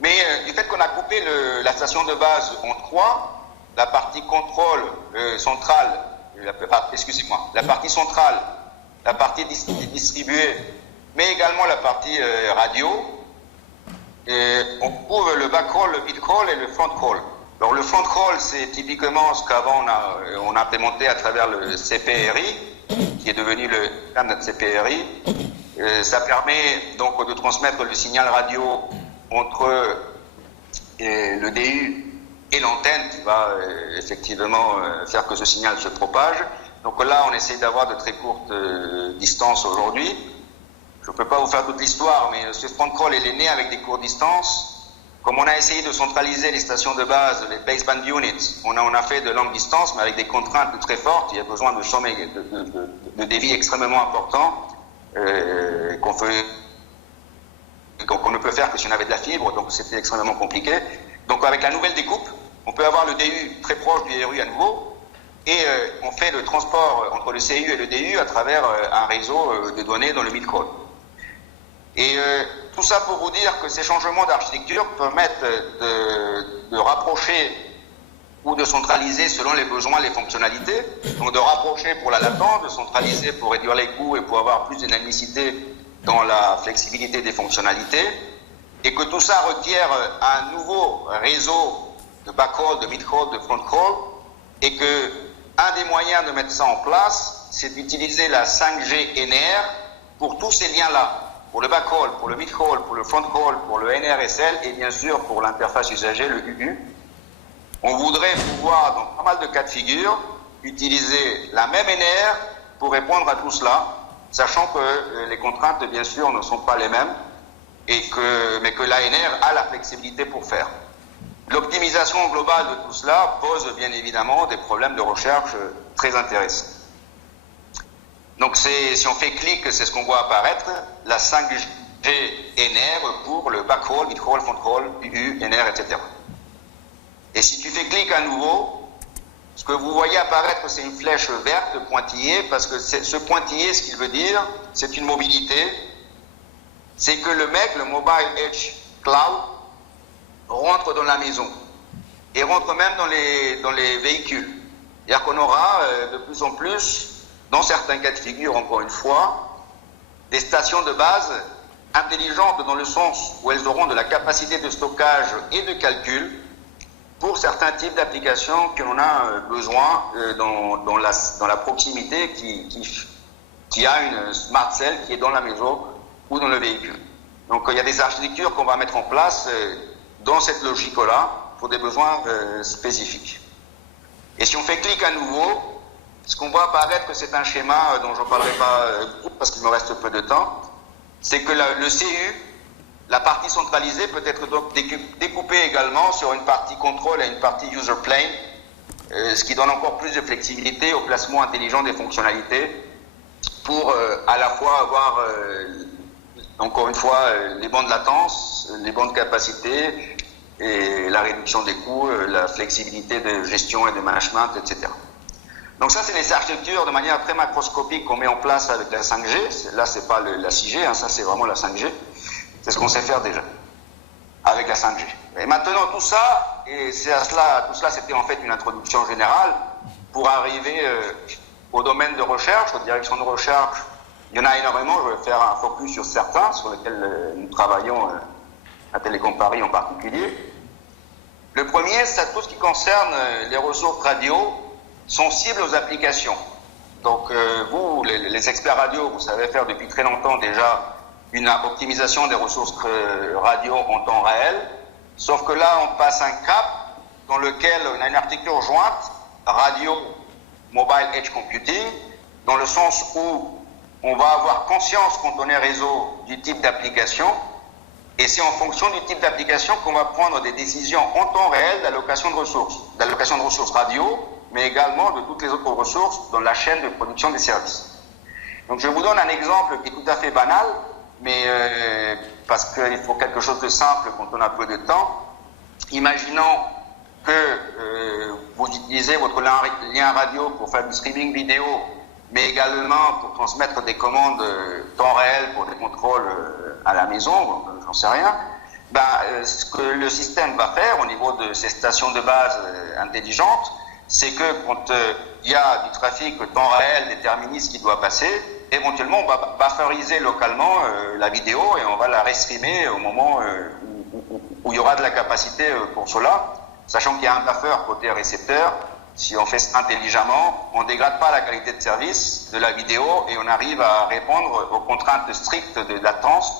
Mais du fait qu'on a coupé la station de base en trois, la partie contrôle centrale, la partie centrale, la partie distribuée, mais également la partie radio, on trouve le backhaul, le mid-haul et le front-haul. Alors le front-haul, c'est typiquement ce qu'avant on a implémenté à travers le CPRI, qui est devenu le standard CPRI. Ça permet donc de transmettre le signal radio entre le DU et l'antenne qui va effectivement faire que ce signal se propage. Donc là, on essaie d'avoir de très courtes distances aujourd'hui. Je ne peux pas vous faire toute l'histoire, mais ce front call est né avec des courtes distances. Comme on a essayé de centraliser les stations de base, les baseband units, on a fait de longues distances, mais avec des contraintes très fortes. Il y a besoin de champs de débit extrêmement importants qu'on ne peut faire que si on avait de la fibre, donc c'était extrêmement compliqué. Donc avec la nouvelle découpe, on peut avoir le DU très proche du RU à nouveau, et on fait le transport entre le CU et le DU à travers un réseau de données dans le mid-call. Et tout ça pour vous dire que ces changements d'architecture permettent de rapprocher ou de centraliser selon les besoins les fonctionnalités, donc de rapprocher pour la latence, de centraliser pour réduire les coûts et pour avoir plus de dynamicité dans la flexibilité des fonctionnalités, et que tout ça requiert un nouveau réseau de backhaul, de mid-haul, de front-haul, et que un des moyens de mettre ça en place, c'est d'utiliser la 5G NR pour tous ces liens-là, pour le backhaul, pour le mid-haul, pour le front-haul, pour le NRSL, et bien sûr pour l'interface usagée, le UU. On voudrait pouvoir, dans pas mal de cas de figure, utiliser la même NR pour répondre à tout cela, sachant que les contraintes, bien sûr, ne sont pas les mêmes, mais que l'ANR a la flexibilité pour faire. L'optimisation globale de tout cela pose bien évidemment des problèmes de recherche très intéressants. Donc si on fait clic, c'est ce qu'on voit apparaître, la 5G NR pour le backhaul, mid-haul, front-haul, UU, NR, etc. Et si tu fais clic à nouveau, ce que vous voyez apparaître, c'est une flèche verte pointillée, parce que ce pointillé, ce qu'il veut dire, c'est une mobilité. C'est que le Mobile Edge Cloud, rentre dans la maison et rentre même dans les véhicules. C'est-à-dire qu'on aura de plus en plus, dans certains cas de figure, encore une fois, des stations de base intelligentes dans le sens où elles auront de la capacité de stockage et de calcul pour certains types d'applications que l'on a besoin dans la proximité qui a une smart cell qui est dans la maison ou dans le véhicule. Donc il y a des architectures qu'on va mettre en place dans cette logique-là pour des besoins spécifiques. Et si on fait clic à nouveau, ce qu'on voit apparaître, c'est un schéma dont je ne parlerai pas beaucoup parce qu'il me reste peu de temps, c'est que le CU, la partie centralisée, peut être donc découpée également sur une partie contrôle et une partie user plane, ce qui donne encore plus de flexibilité au placement intelligent des fonctionnalités pour à la fois avoir, encore une fois, les bandes de latence, les bandes de capacité et la réduction des coûts, la flexibilité de gestion et de management, etc. Donc ça, c'est les architectures de manière très macroscopique qu'on met en place avec la 5G. Là, c'est pas la 6G, hein, ça c'est vraiment la 5G. C'est ce qu'on sait faire déjà avec la 5G. Et maintenant, tout ça, tout cela, c'était en fait une introduction générale pour arriver au domaine de recherche, aux directions de recherche. Il y en a énormément, je vais faire un focus sur certains, sur lesquels nous travaillons à Télécom Paris en particulier. Le premier, c'est tout ce qui concerne les ressources radio sensibles aux applications. Donc vous, les experts radio, vous savez faire depuis très longtemps déjà une optimisation des ressources radio en temps réel, sauf que là, on passe un cap dans lequel on a une architecture jointe, radio, mobile edge computing, dans le sens où on va avoir conscience quand on est réseau du type d'application, et c'est en fonction du type d'application qu'on va prendre des décisions en temps réel d'allocation de ressources radio, mais également de toutes les autres ressources dans la chaîne de production des services. Donc je vous donne un exemple qui est tout à fait banal, mais parce qu'il faut quelque chose de simple quand on a peu de temps. Imaginons que vous utilisez votre lien radio pour faire du streaming vidéo, mais également pour transmettre des commandes temps réel pour des contrôles à la maison, j'en sais rien. Ce que le système va faire au niveau de ces stations de base intelligentes, c'est que quand il y a du trafic temps réel déterministe qui doit passer, éventuellement on va bufferiser localement la vidéo et on va la restreamer au moment où il y aura de la capacité pour cela, sachant qu'il y a un buffer côté récepteur. Si on fait ça intelligemment, on ne dégrade pas la qualité de service de la vidéo et on arrive à répondre aux contraintes strictes de latence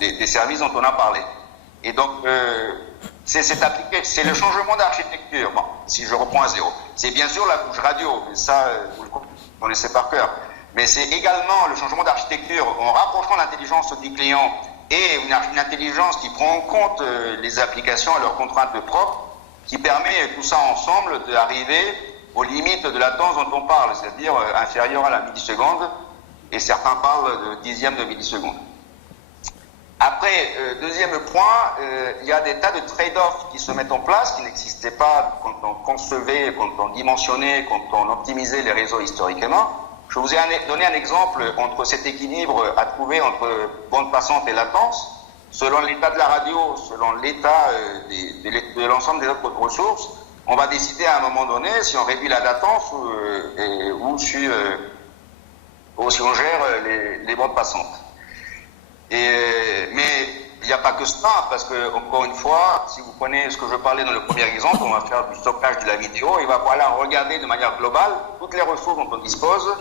des services dont on a parlé. Et donc, c'est appliqué, c'est le changement d'architecture. Bon, si je reprends à zéro, c'est bien sûr la couche radio, mais ça, vous le connaissez par cœur. Mais c'est également le changement d'architecture en rapprochant l'intelligence du client et une intelligence qui prend en compte les applications à leurs contraintes propres, qui permet tout ça ensemble d'arriver aux limites de latence dont on parle, c'est-à-dire inférieure à la milliseconde, et certains parlent de dixième de milliseconde. Après, deuxième point, il y a des tas de trade-offs qui se mettent en place, qui n'existaient pas quand on concevait, quand on dimensionnait, quand on optimisait les réseaux historiquement. Je vous ai donné un exemple entre cet équilibre à trouver entre bande passante et latence. Selon l'état de la radio, selon l'état de l'ensemble des autres ressources, on va décider à un moment donné si on réduit la latence ou si on gère les bandes passantes. Mais il n'y a pas que ça, parce que, encore une fois, si vous prenez ce que je parlais dans le premier exemple, on va faire du stockage de la vidéo, il va falloir regarder de manière globale toutes les ressources dont on dispose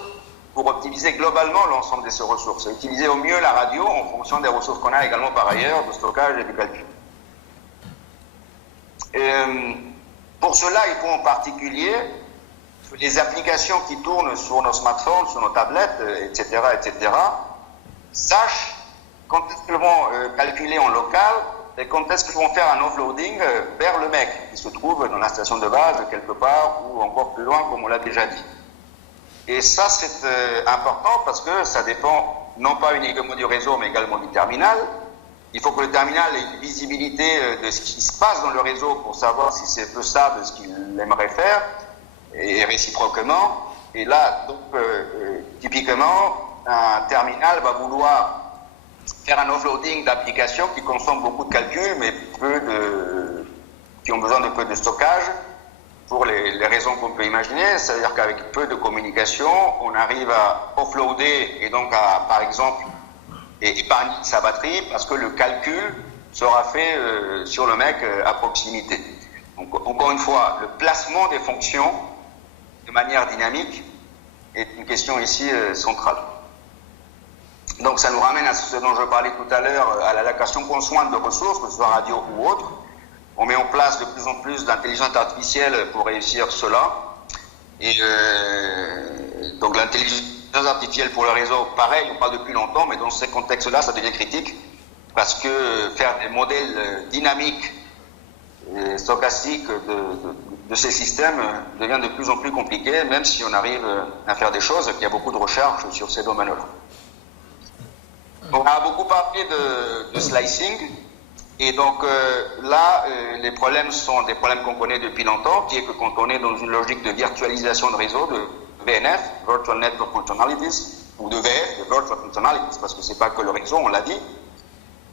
pour optimiser globalement l'ensemble de ces ressources et utiliser au mieux la radio en fonction des ressources qu'on a également par ailleurs de stockage et de calcul. Pour cela, il faut en particulier que les applications qui tournent sur nos smartphones, sur nos tablettes, etc., sachent quand est-ce qu'elles vont calculer en local et quand est-ce qu'elles vont faire un offloading vers le MEC qui se trouve dans la station de base quelque part ou encore plus loin comme on l'a déjà dit. Et ça c'est important parce que ça dépend non pas uniquement du réseau mais également du terminal. Il faut que le terminal ait une visibilité de ce qui se passe dans le réseau pour savoir si c'est faisable ce qu'il aimerait faire et réciproquement. Et là, donc, typiquement, un terminal va vouloir faire un offloading d'applications qui consomment beaucoup de calculs, mais qui ont besoin de peu de stockage pour les raisons qu'on peut imaginer. C'est-à-dire qu'avec peu de communication, on arrive à offloader et donc à, par exemple, épargner sa batterie parce que le calcul sera fait sur le MEC à proximité. Donc, encore une fois, le placement des fonctions de manière dynamique est une question ici centrale. Donc ça nous ramène à ce dont je parlais tout à l'heure, à l'allocation conjointe de ressources, que ce soit radio ou autre. On met en place de plus en plus d'intelligence artificielle pour réussir cela. Et donc l'intelligence artificielle pour le réseau, pareil, on parle depuis longtemps, mais dans ces contextes-là, ça devient critique, parce que faire des modèles dynamiques et stochastiques de ces systèmes devient de plus en plus compliqué, même si on arrive à faire des choses, qu'il y a beaucoup de recherches sur ces domaines-là. On a beaucoup parlé de slicing, et donc là, les problèmes sont des problèmes qu'on connaît depuis longtemps, qui est que quand on est dans une logique de virtualisation de réseau, de VNF, Virtual Network Functionalities, ou de VF, de Virtual Functionalities, parce que c'est pas que le réseau, on l'a dit,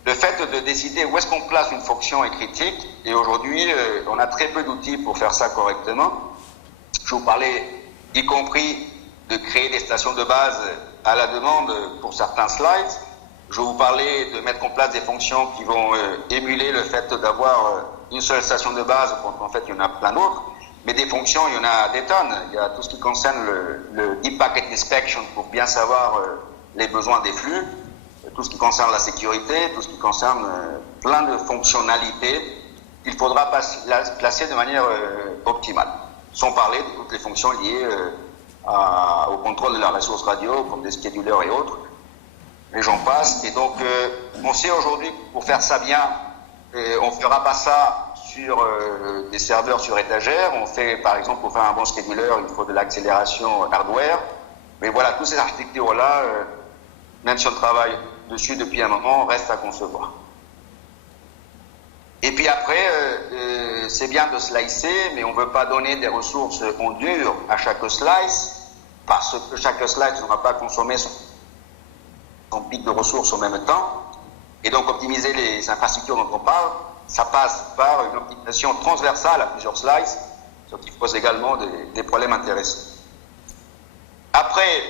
le fait de décider où est-ce qu'on place une fonction est critique, et aujourd'hui, on a très peu d'outils pour faire ça correctement. Je vous parlais, y compris, de créer des stations de base à la demande pour certains slides. Je vais vous parler de mettre en place des fonctions qui vont émuler le fait d'avoir une seule station de base quand en fait il y en a plein d'autres. Mais des fonctions, il y en a des tonnes. Il y a tout ce qui concerne le Deep Packet Inspection pour bien savoir les besoins des flux, tout ce qui concerne la sécurité, tout ce qui concerne plein de fonctionnalités qu'il faudra placer de manière optimale. Sans parler de toutes les fonctions liées au contrôle de la ressource radio, comme des schedulers et autres. Et j'en passe. Et donc, on sait aujourd'hui que pour faire ça bien, on ne fera pas ça sur des serveurs sur étagère. On fait, par exemple, pour faire un bon scheduler, il faut de l'accélération hardware. Mais voilà, toutes ces architectures-là, même si on travaille dessus depuis un moment, restent à concevoir. Et puis après, c'est bien de slicer, mais on ne veut pas donner des ressources en dur à chaque slice, parce que chaque slice ne va pas consommer son pic de ressources en même temps. Et donc optimiser les infrastructures dont on parle, ça passe par une optimisation transversale à plusieurs slices, ce qui pose également des problèmes intéressants. Après,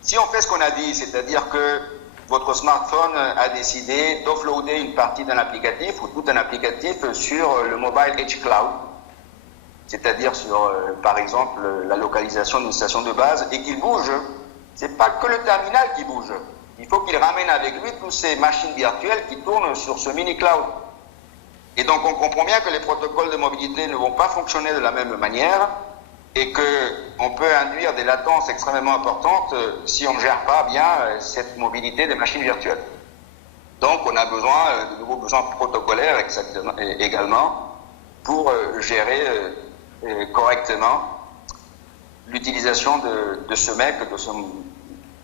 si on fait ce qu'on a dit, c'est-à-dire que votre smartphone a décidé d'offloader une partie d'un applicatif ou tout un applicatif sur le Mobile Edge Cloud, c'est-à-dire sur, par exemple, la localisation d'une station de base, et qu'il bouge, c'est pas que le terminal qui bouge. Il faut qu'il ramène avec lui toutes ces machines virtuelles qui tournent sur ce mini-cloud. Et donc on comprend bien que les protocoles de mobilité ne vont pas fonctionner de la même manière et qu'on peut induire des latences extrêmement importantes si on ne gère pas bien cette mobilité des machines virtuelles. Donc on a besoin de nouveaux besoins protocolaires également pour gérer correctement l'utilisation de ce MEC, de ce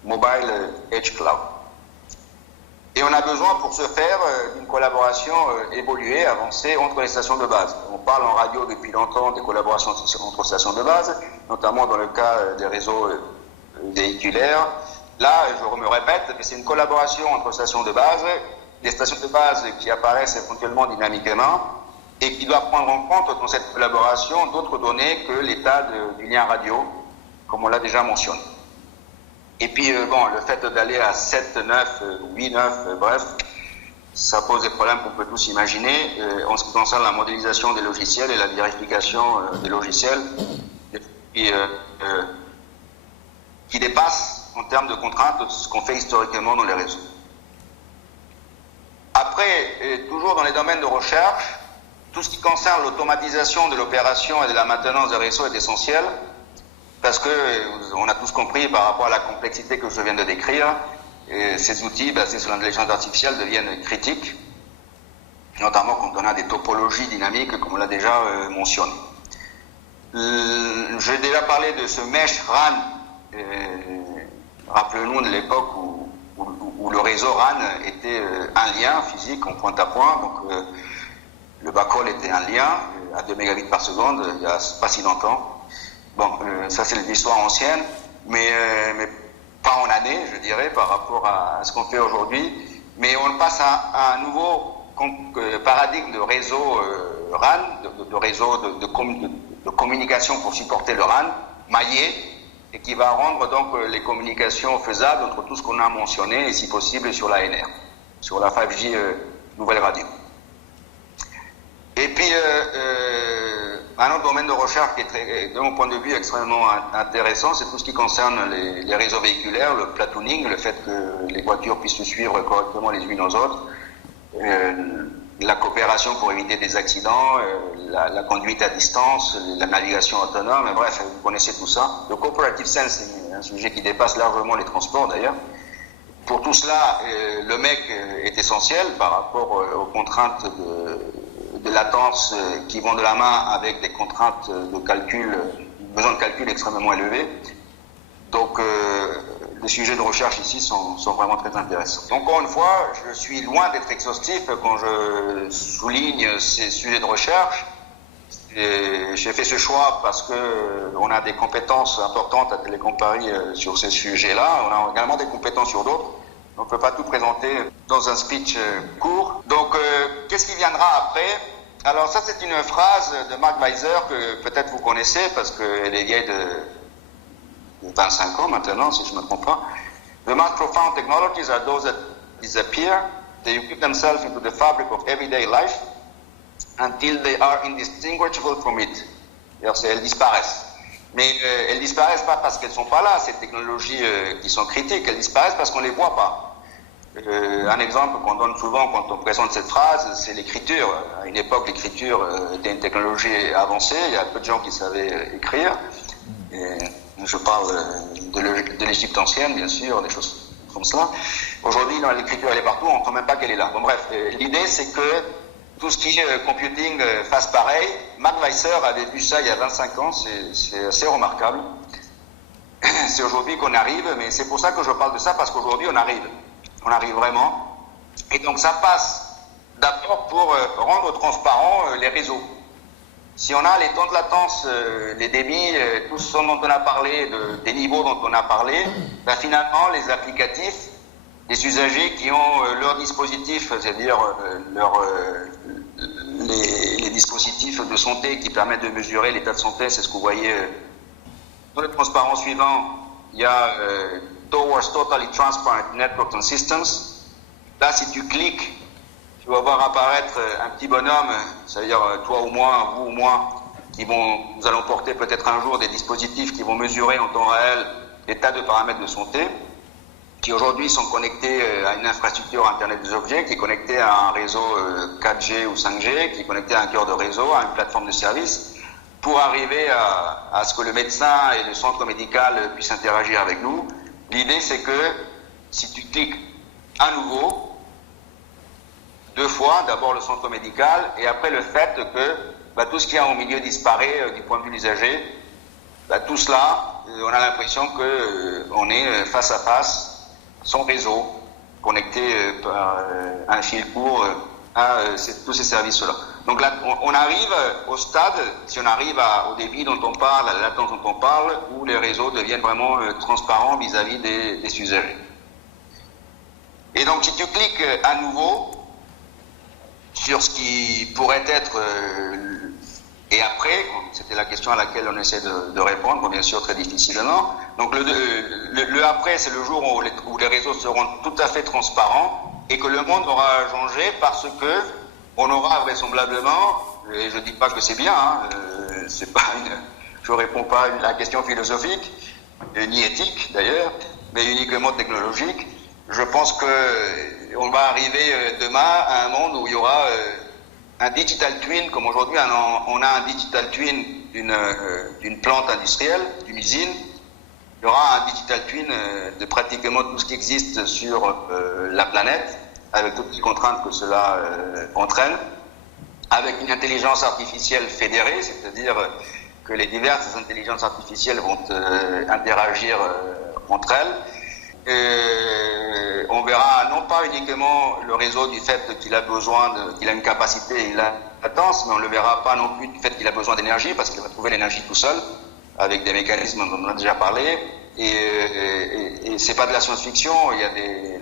Mobile Edge Cloud. Et on a besoin pour ce faire d'une collaboration évoluée, avancée entre les stations de base. On parle en radio depuis longtemps des collaborations entre stations de base, notamment dans le cas des réseaux véhiculaires. Là, je me répète, mais c'est une collaboration entre stations de base, des stations de base qui apparaissent éventuellement dynamiquement et qui doivent prendre en compte dans cette collaboration d'autres données que l'état du lien radio, comme on l'a déjà mentionné. Et puis, bon, le fait d'aller à 7, 9, 8, 9, bref, ça pose des problèmes qu'on peut tous imaginer en ce qui concerne la modélisation des logiciels et la vérification des logiciels qui dépassent en termes de contraintes ce qu'on fait historiquement dans les réseaux. Après, toujours dans les domaines de recherche, tout ce qui concerne l'automatisation de l'opération et de la maintenance des réseaux est essentiel. Parce que on a tous compris par rapport à la complexité que je viens de décrire, ces outils basés sur l'intelligence artificielle deviennent critiques, notamment quand on a des topologies dynamiques, comme on l'a déjà mentionné. J'ai déjà parlé de ce mesh RAN. Rappelez-nous de l'époque où le réseau RAN était un lien physique en point à point, donc le backhaul était un lien à 2 mégabits par seconde, il n'y a pas si longtemps. Bon, ça c'est l'histoire ancienne, mais pas en année, je dirais, par rapport à ce qu'on fait aujourd'hui. Mais on passe à un nouveau paradigme de réseau RAN, de réseau de communication pour supporter le RAN, maillé, et qui va rendre donc les communications faisables entre tout ce qu'on a mentionné, et si possible sur l'ANR, sur la 5G nouvelle radio. Et puis, un autre domaine de recherche qui est, de mon point de vue, extrêmement intéressant, c'est tout ce qui concerne les réseaux véhiculaires, le platooning, le fait que les voitures puissent se suivre correctement les unes aux autres, la coopération pour éviter des accidents, la conduite à distance, la navigation autonome, bref, vous connaissez tout ça. Le cooperative sense, c'est un sujet qui dépasse largement les transports d'ailleurs. Pour tout cela, le MEC est essentiel par rapport aux contraintes de latence qui vont de la main avec des contraintes de calcul, besoins de calcul extrêmement élevés. Donc les sujets de recherche ici sont vraiment très intéressants. Encore une fois, je suis loin d'être exhaustif quand je souligne ces sujets de recherche. J'ai fait ce choix parce qu'on a des compétences importantes à Télécom Paris sur ces sujets-là. On a également des compétences sur d'autres. On ne peut pas tout présenter dans un speech court. Donc, qu'est-ce qui viendra après? Alors ça, c'est une phrase de Mark Weiser que peut-être vous connaissez parce qu'elle est vieille de 25 ans maintenant, si je ne me trompe pas. The most profound technologies are those that disappear. They equip themselves into the fabric of everyday life until they are indistinguishable from it. Elles disparaissent. Mais elles disparaissent pas parce qu'elles sont pas là, ces technologies qui sont critiques. Elles disparaissent parce qu'on les voit pas. Un exemple qu'on donne souvent quand on présente cette phrase, c'est l'écriture. À une époque, l'écriture était une technologie avancée. Il y a peu de gens qui savaient écrire. Et je parle de l'Égypte ancienne, bien sûr, des choses comme ça. Aujourd'hui, l'écriture, elle est partout. On ne croit même pas qu'elle est là. Bon, bref, l'idée, c'est que tout ce qui est computing fasse pareil. Mark Weiser avait vu ça il y a 25 ans. C'est assez remarquable. C'est aujourd'hui qu'on arrive, mais c'est pour ça que je parle de ça, parce qu'aujourd'hui, on arrive. On arrive vraiment. Et donc ça passe d'abord pour rendre transparents les réseaux. Si on a les temps de latence, les débits, tout ce dont on a parlé, des niveaux dont on a parlé, ben finalement les applicatifs des usagers qui ont leur dispositif, c'est-à-dire les dispositifs de santé qui permettent de mesurer l'état de santé. C'est ce que vous voyez dans le transparent suivant. Il y a Towards Totally Transparent Network and Systems. Là, si tu cliques, tu vas voir apparaître un petit bonhomme, c'est-à-dire toi ou moi, vous ou moi, nous allons porter peut-être un jour des dispositifs qui vont mesurer en temps réel des tas de paramètres de santé, qui aujourd'hui sont connectés à une infrastructure Internet des objets, qui est connectée à un réseau 4G ou 5G, qui est connecté à un cœur de réseau, à une plateforme de service, pour arriver à ce que le médecin et le centre médical puissent interagir avec nous. L'idée, c'est que si tu cliques à nouveau, 2 fois, d'abord le centre médical, et après le fait que tout ce qu'il y a au milieu disparaît du point de vue de l'usager. Tout cela, on a l'impression qu'on est face à face, sans réseau, connecté par un fil court à tous ces services-là. Donc là, on arrive au stade, si on arrive au débit dont on parle, à la latence dont on parle, où les réseaux deviennent vraiment transparents vis-à-vis des usagers. Et donc, si tu cliques à nouveau sur ce qui pourrait être et après, c'était la question à laquelle on essaie de répondre, bien sûr très difficilement. Donc le après, c'est le jour où les réseaux seront tout à fait transparents et que le monde aura changé parce que on aura vraisemblablement, et je dis pas que c'est bien, je réponds pas à la question philosophique, ni éthique d'ailleurs, mais uniquement technologique. Je pense que on va arriver demain à un monde où il y aura un digital twin, comme aujourd'hui on a un digital twin d'une plante industrielle, d'une usine. Il y aura un digital twin de pratiquement tout ce qui existe sur la planète, avec toutes les contraintes que cela entraîne, avec une intelligence artificielle fédérée, c'est-à-dire que les diverses intelligences artificielles vont interagir entre elles. On verra non pas uniquement le réseau du fait qu'il a qu'il a une capacité et une latence, mais on ne le verra pas non plus du fait qu'il a besoin d'énergie, parce qu'il va trouver l'énergie tout seul, avec des mécanismes dont on a déjà parlé. Et c'est pas de la science-fiction.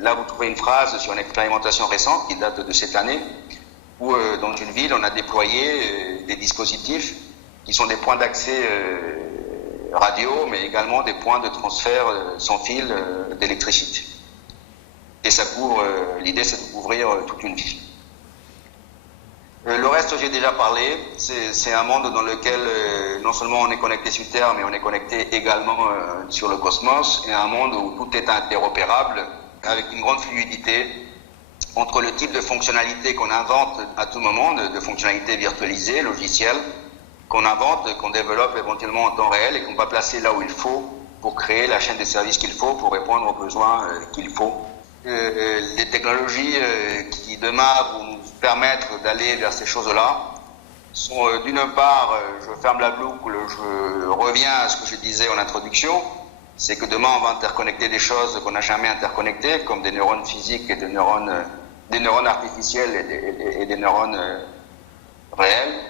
Là, vous trouvez une phrase sur une expérimentation récente qui date de cette année, où dans une ville, on a déployé des dispositifs qui sont des points d'accès radio, mais également des points de transfert sans fil d'électricité. Et ça couvre, l'idée c'est de couvrir toute une ville. Le reste, j'ai déjà parlé, c'est un monde dans lequel non seulement on est connecté sur Terre, mais on est connecté également sur le cosmos, et un monde où tout est interopérable, avec une grande fluidité entre le type de fonctionnalité qu'on invente à tout moment, de fonctionnalités virtualisées, logicielles, qu'on invente, qu'on développe éventuellement en temps réel et qu'on va placer là où il faut pour créer la chaîne des services qu'il faut, pour répondre aux besoins qu'il faut. Les technologies qui demain vont nous permettre d'aller vers ces choses-là sont d'une part, je ferme la boucle, je reviens à ce que je disais en introduction, c'est que demain on va interconnecter des choses qu'on n'a jamais interconnectées, comme des neurones physiques et des neurones artificiels et des neurones réels,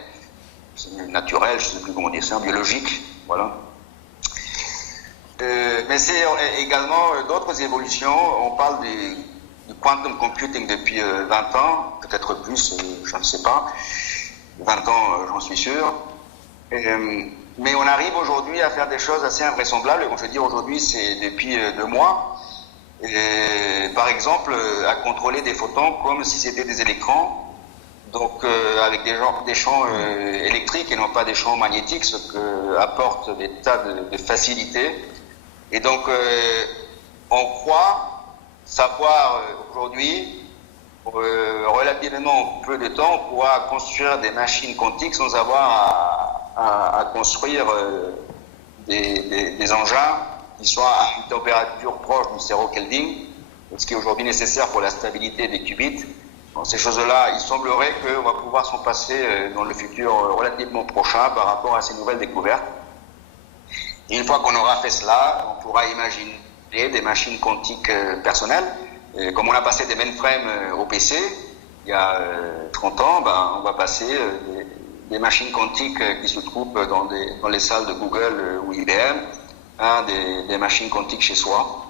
naturels, je ne sais plus comment dire ça, biologiques, voilà. Mais c'est également d'autres évolutions. On parle du quantum computing depuis 20 ans, peut-être plus, je ne sais pas. 20 ans, j'en suis sûr. Mais on arrive aujourd'hui à faire des choses assez invraisemblables. Quand je dis aujourd'hui, c'est depuis 2 mois. Par exemple, à contrôler des photons comme si c'était des électrons. Donc avec des champs électriques et non pas des champs magnétiques, ce que apporte des tas de facilités. Et donc on croit savoir aujourd'hui, relativement peu de temps, on pourra construire des machines quantiques sans avoir à construire des engins qui soient à une température proche du zéro Kelvin, ce qui est aujourd'hui nécessaire pour la stabilité des qubits. Bon, ces choses-là, il semblerait qu'on va pouvoir s'en passer dans le futur relativement prochain par rapport à ces nouvelles découvertes. Et une fois qu'on aura fait cela, on pourra imaginer des machines quantiques personnelles. Comme on a passé des mainframes au PC il y a 30 ans, on va passer des machines quantiques qui se trouvent dans les salles de Google ou IBM à des machines quantiques chez soi.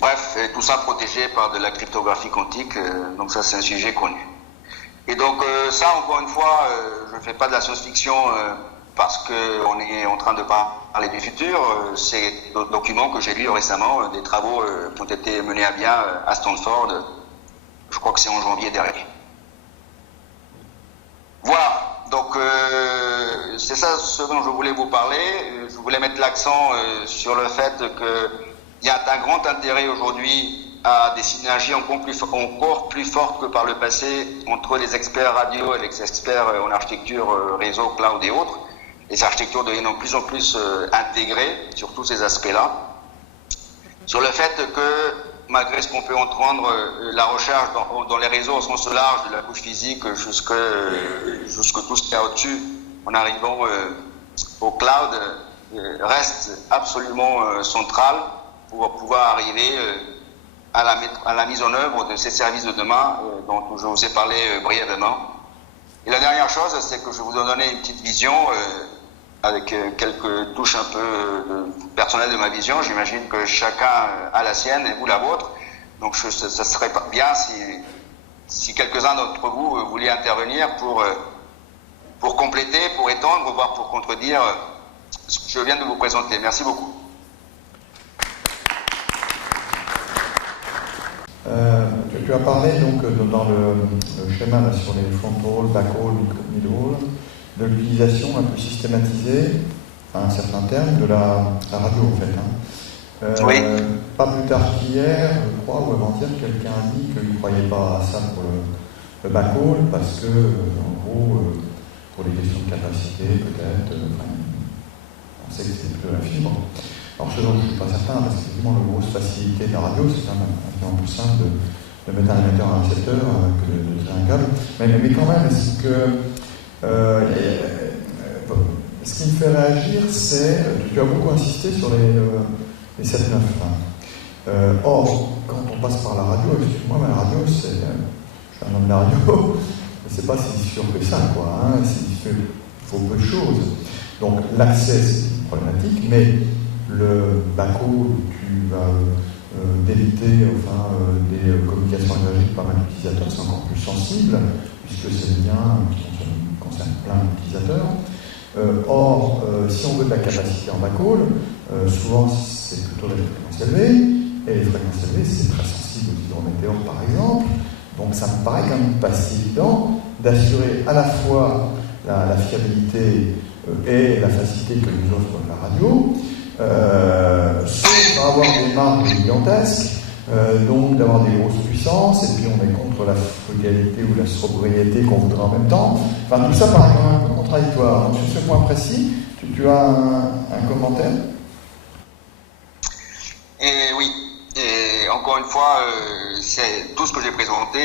Bref, et tout ça protégé par de la cryptographie quantique, donc ça c'est un sujet connu. Et donc ça, encore une fois, je ne fais pas de la science-fiction parce qu'on est en train de parler du futur. C'est des documents que j'ai lus récemment, des travaux qui ont été menés à bien à Stanford, je crois que c'est en janvier dernier. Voilà, donc c'est ça ce dont je voulais vous parler. Je voulais mettre l'accent sur le fait qu'il y a un grand intérêt aujourd'hui à des synergies encore plus fortes que par le passé entre les experts radio et les experts en architecture réseau, cloud et autres. Les architectures deviennent de plus en plus intégrées sur tous ces aspects-là. Sur le fait que, malgré ce qu'on peut entendre, la recherche dans les réseaux au sens large, de la couche physique jusque tout ce qu'il y a au-dessus, en arrivant au cloud, reste absolument centrale pour pouvoir arriver à la mise en œuvre de ces services de demain dont je vous ai parlé brièvement. Et la dernière chose, c'est que je vous ai donné une petite vision avec quelques touches un peu personnelles de ma vision. J'imagine que chacun a la sienne et vous la vôtre. Donc ça serait bien si quelques-uns d'entre vous vouliez intervenir pour compléter, pour étendre, voire pour contredire ce que je viens de vous présenter. Merci beaucoup. Tu as parlé donc dans le schéma là, sur les front hall, back hall, mid hall, de l'utilisation un peu systématisée, à un certain terme, de la radio en fait. Oui. Pas plus tard qu'hier, je crois, ou avant-hier, quelqu'un a dit qu'il ne croyait pas à ça pour le back hall, parce que, en gros, pour les questions de capacité, peut-être, on sait que c'est plutôt la fibre. Alors, je ne suis pas certain, parce qu'effectivement, la grosse facilité de la radio, c'est quand même plus simple de mettre un émetteur à un récepteur que de tirer un câble. Mais quand même, ce qui me fait réagir, c'est, tu as beaucoup insisté sur les 7-9. Or, quand on passe par la radio, excuse-moi, mais la radio, je suis un homme de la radio, mais c'est pas si sûr que ça, quoi. Hein, il faut peu de choses. Donc, l'accès, c'est une problématique, mais le back-haul où tu vas d'éviter des communications énergétiques par mal d'utilisateurs, c'est encore plus sensible, puisque c'est des liens qui concernent plein d'utilisateurs. Or, si on veut de la capacité en back-haul, souvent c'est plutôt les fréquences élevées, et les fréquences élevées c'est très sensible aux hydrométéores par exemple, donc ça me paraît quand même pas si évident d'assurer à la fois la fiabilité et la facilité que nous offre la radio, sauf à avoir des marges gigantesques, donc d'avoir des grosses puissances, et puis on est contre la frugalité ou la sobriété qu'on voudrait en même temps. Enfin, tout ça paraît quand même un peu contradictoire. Donc, sur ce point précis, tu as un commentaire ? Et oui, et encore une fois, tout ce que j'ai présenté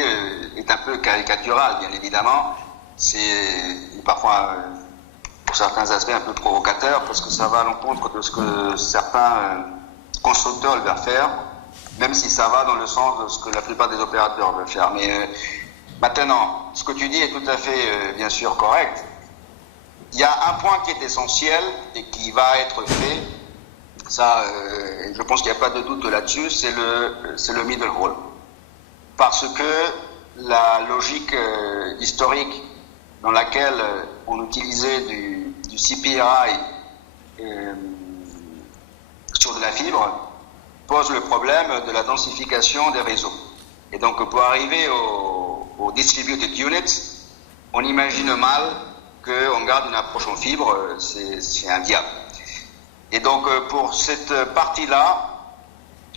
est un peu caricatural, bien évidemment. C'est parfois, pour certains aspects, un peu provocateur, parce que ça va à l'encontre de ce que certains constructeurs veulent faire, même si ça va dans le sens de ce que la plupart des opérateurs veulent faire. Mais maintenant, ce que tu dis est tout à fait, bien sûr, correct. Il y a un point qui est essentiel et qui va être fait, ça, je pense qu'il n'y a pas de doute là-dessus, c'est le middle hall. Parce que la logique historique dans laquelle on utilisait du CPRI sur de la fibre pose le problème de la densification des réseaux. Et donc, pour arriver au distributed units, on imagine mal qu'on garde une approche en fibre, c'est inviable. Et donc, pour cette partie-là,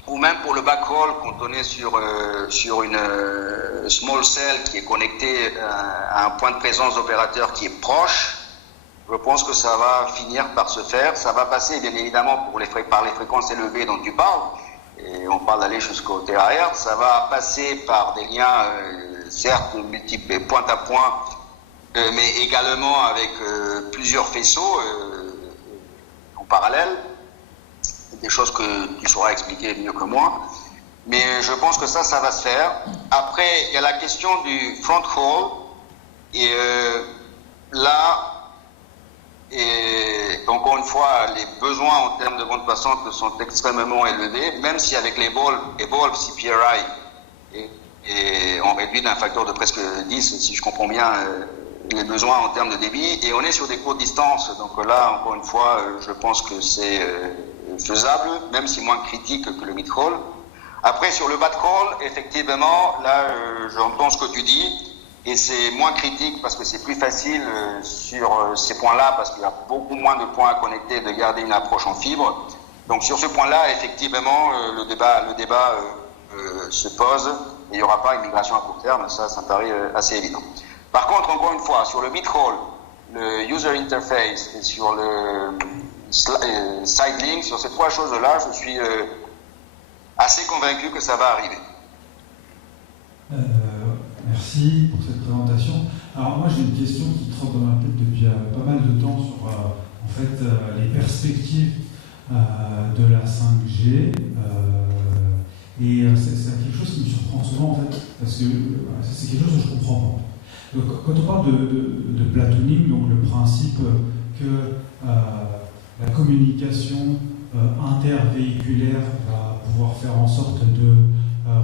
ou même pour le backhaul, quand on est sur une small cell qui est connectée à un point de présence d'opérateur qui est proche, je pense que ça va finir par se faire. Ça va passer, bien évidemment, par les fréquences élevées dont tu parles, et on parle d'aller jusqu'au terahertz. Ça va passer par des liens, certes, multiples, point à point, mais également avec plusieurs faisceaux en parallèle. Des choses que tu sauras expliquer mieux que moi. Mais je pense que ça va se faire. Après, il y a la question du front haul. Et là, Et encore une fois, les besoins en termes de bande passante sont extrêmement élevés, même si avec les Evolve CPRI, et on réduit d'un facteur de presque 10, si je comprends bien, les besoins en termes de débit, et on est sur des courtes distances. Donc là, encore une fois, je pense que c'est faisable, même si moins critique que le mid-haul. Après, sur le backhaul, effectivement, là, j'entends ce que tu dis, et c'est moins critique parce que c'est plus facile sur ces points-là, parce qu'il y a beaucoup moins de points à connecter, de garder une approche en fibre. Donc sur ce point-là, effectivement, le débat se pose, et il n'y aura pas une migration à court terme, ça me paraît assez évident. Par contre, encore une fois, sur le mid-haul, le user interface et sur le side link, sur ces trois choses-là, je suis assez convaincu que ça va arriver. Merci pour cette présentation. Alors moi j'ai une question qui trotte dans ma tête depuis pas mal de temps sur en fait les perspectives de la 5G et c'est quelque chose qui me surprend souvent en fait parce que c'est quelque chose que je comprends pas. Donc quand on parle de platooning, donc le principe que la communication intervéhiculaire va pouvoir faire en sorte de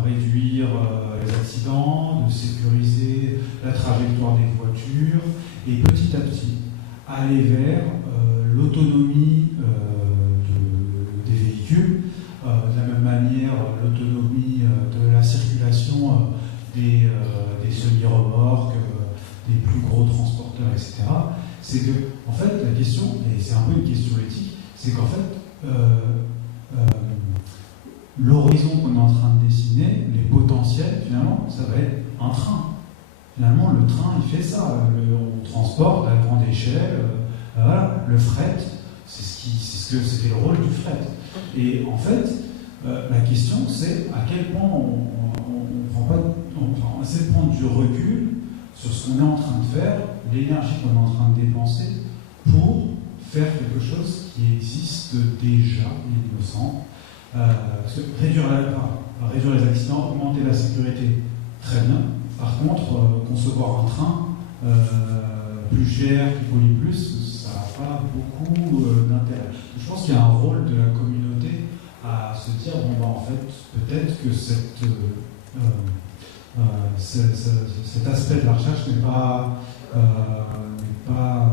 réduire les accidents, de sécuriser la trajectoire des voitures et petit à petit aller vers l'autonomie des véhicules, de la même manière l'autonomie de la circulation des semi-remorques, des plus gros transporteurs, etc. C'est que, en fait, la question, et c'est un peu une question éthique, c'est qu'en fait, l'horizon qu'on est en train de dessiner, les potentiels, finalement, ça va être un train. Finalement, le train, il fait ça. On transporte à grande échelle. Voilà. Le fret, c'est ce que c'était le rôle du fret. Et en fait, la question, c'est à quel point on essaie de prendre du recul sur ce qu'on est en train de faire, l'énergie qu'on est en train de dépenser pour faire quelque chose qui existe déjà, il me semble. Parce que réduire les accidents, augmenter la sécurité, très bien. Par contre, concevoir un train plus cher, qui pollue plus, ça n'a pas beaucoup d'intérêt. Je pense qu'il y a un rôle de la communauté à se dire, en fait, peut-être que cet aspect de la recherche n'est pas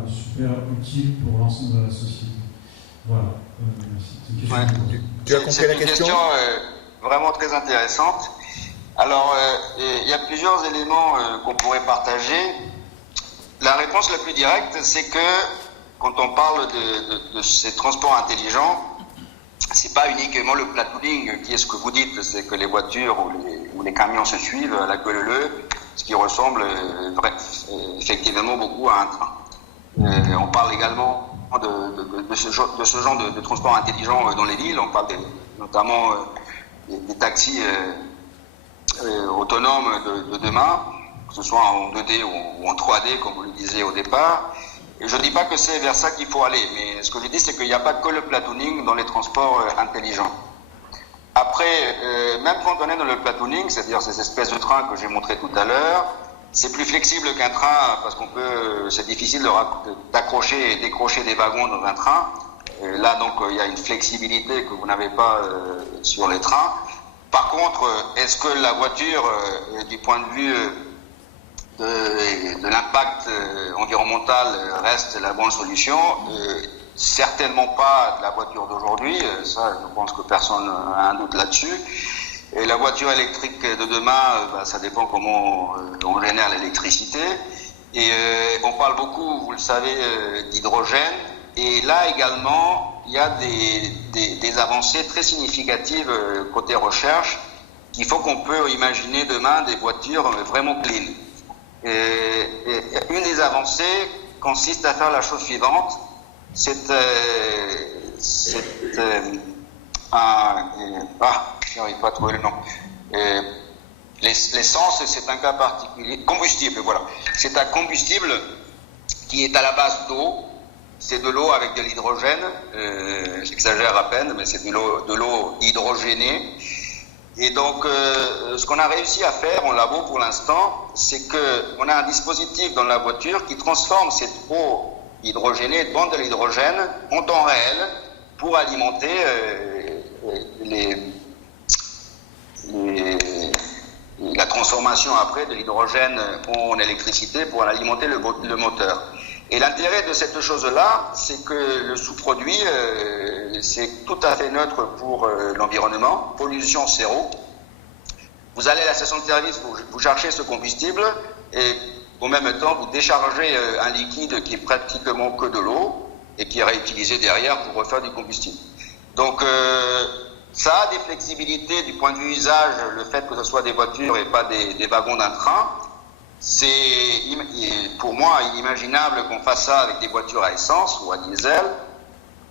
super utile pour l'ensemble de la société. Voilà. Tu as compris la question ? C'est une question vraiment très intéressante. Alors, il y a plusieurs éléments qu'on pourrait partager. La réponse la plus directe, c'est que quand on parle de ces transports intelligents, c'est pas uniquement le platooning qui est ce que vous dites, c'est que les voitures ou les camions se suivent à la queue leu, ce qui ressemble effectivement beaucoup à un train. On parle également de ce genre de transport intelligent dans les villes. On parle notamment des taxis autonomes de demain, que ce soit en 2D ou en 3D, comme vous le disiez au départ. Et je ne dis pas que c'est vers ça qu'il faut aller, mais ce que je dis, c'est qu'il n'y a pas que le platooning dans les transports intelligents. Après, même quand on est dans le platooning, c'est-à-dire ces espèces de trains que j'ai montrées tout à l'heure, c'est plus flexible qu'un train parce c'est difficile d'accrocher et décrocher des wagons dans un train. Là, donc, il y a une flexibilité que vous n'avez pas sur les trains. Par contre, est-ce que la voiture, du point de vue de l'impact environnemental, reste la bonne solution? Certainement pas de la voiture d'aujourd'hui. Ça, je pense que personne n'a un doute là-dessus. Et la voiture électrique de demain, ça dépend comment on génère l'électricité. Et on parle beaucoup, vous le savez, d'hydrogène. Et là également, il y a des avancées très significatives côté recherche qui font qu'on peut imaginer demain des voitures vraiment clean. Et une des avancées consiste à faire la chose suivante, j'arrive pas à trouver le nom. L'essence, c'est un cas particulier. Combustible, voilà. C'est un combustible qui est à la base d'eau. C'est de l'eau avec de l'hydrogène. J'exagère à peine, mais c'est de l'eau hydrogénée. Et donc, ce qu'on a réussi à faire en labo pour l'instant, c'est qu'on a un dispositif dans la voiture qui transforme cette eau hydrogénée, de vendre de l'hydrogène en temps réel pour alimenter la transformation après de l'hydrogène en électricité pour alimenter le moteur. Et l'intérêt de cette chose-là, c'est que le sous-produit, c'est tout à fait neutre pour l'environnement, pollution zéro. Vous allez à la station de service, vous cherchez ce combustible et au même temps, vous déchargez un liquide qui est pratiquement que de l'eau et qui est réutilisé derrière pour refaire du combustible. Donc, ça a des flexibilités du point de vue usage, le fait que ce soit des voitures et pas des wagons d'un train. C'est pour moi inimaginable qu'on fasse ça avec des voitures à essence ou à diesel,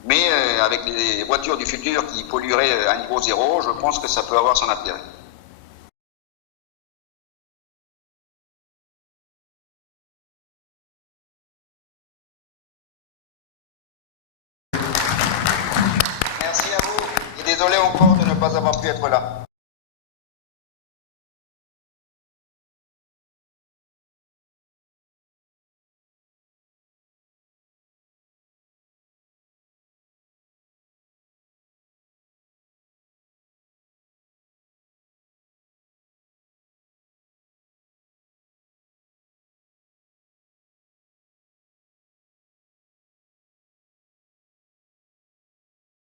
mais avec les voitures du futur qui pollueraient à niveau zéro, je pense que ça peut avoir son intérêt. Merci à vous et désolé encore de ne pas avoir pu être là.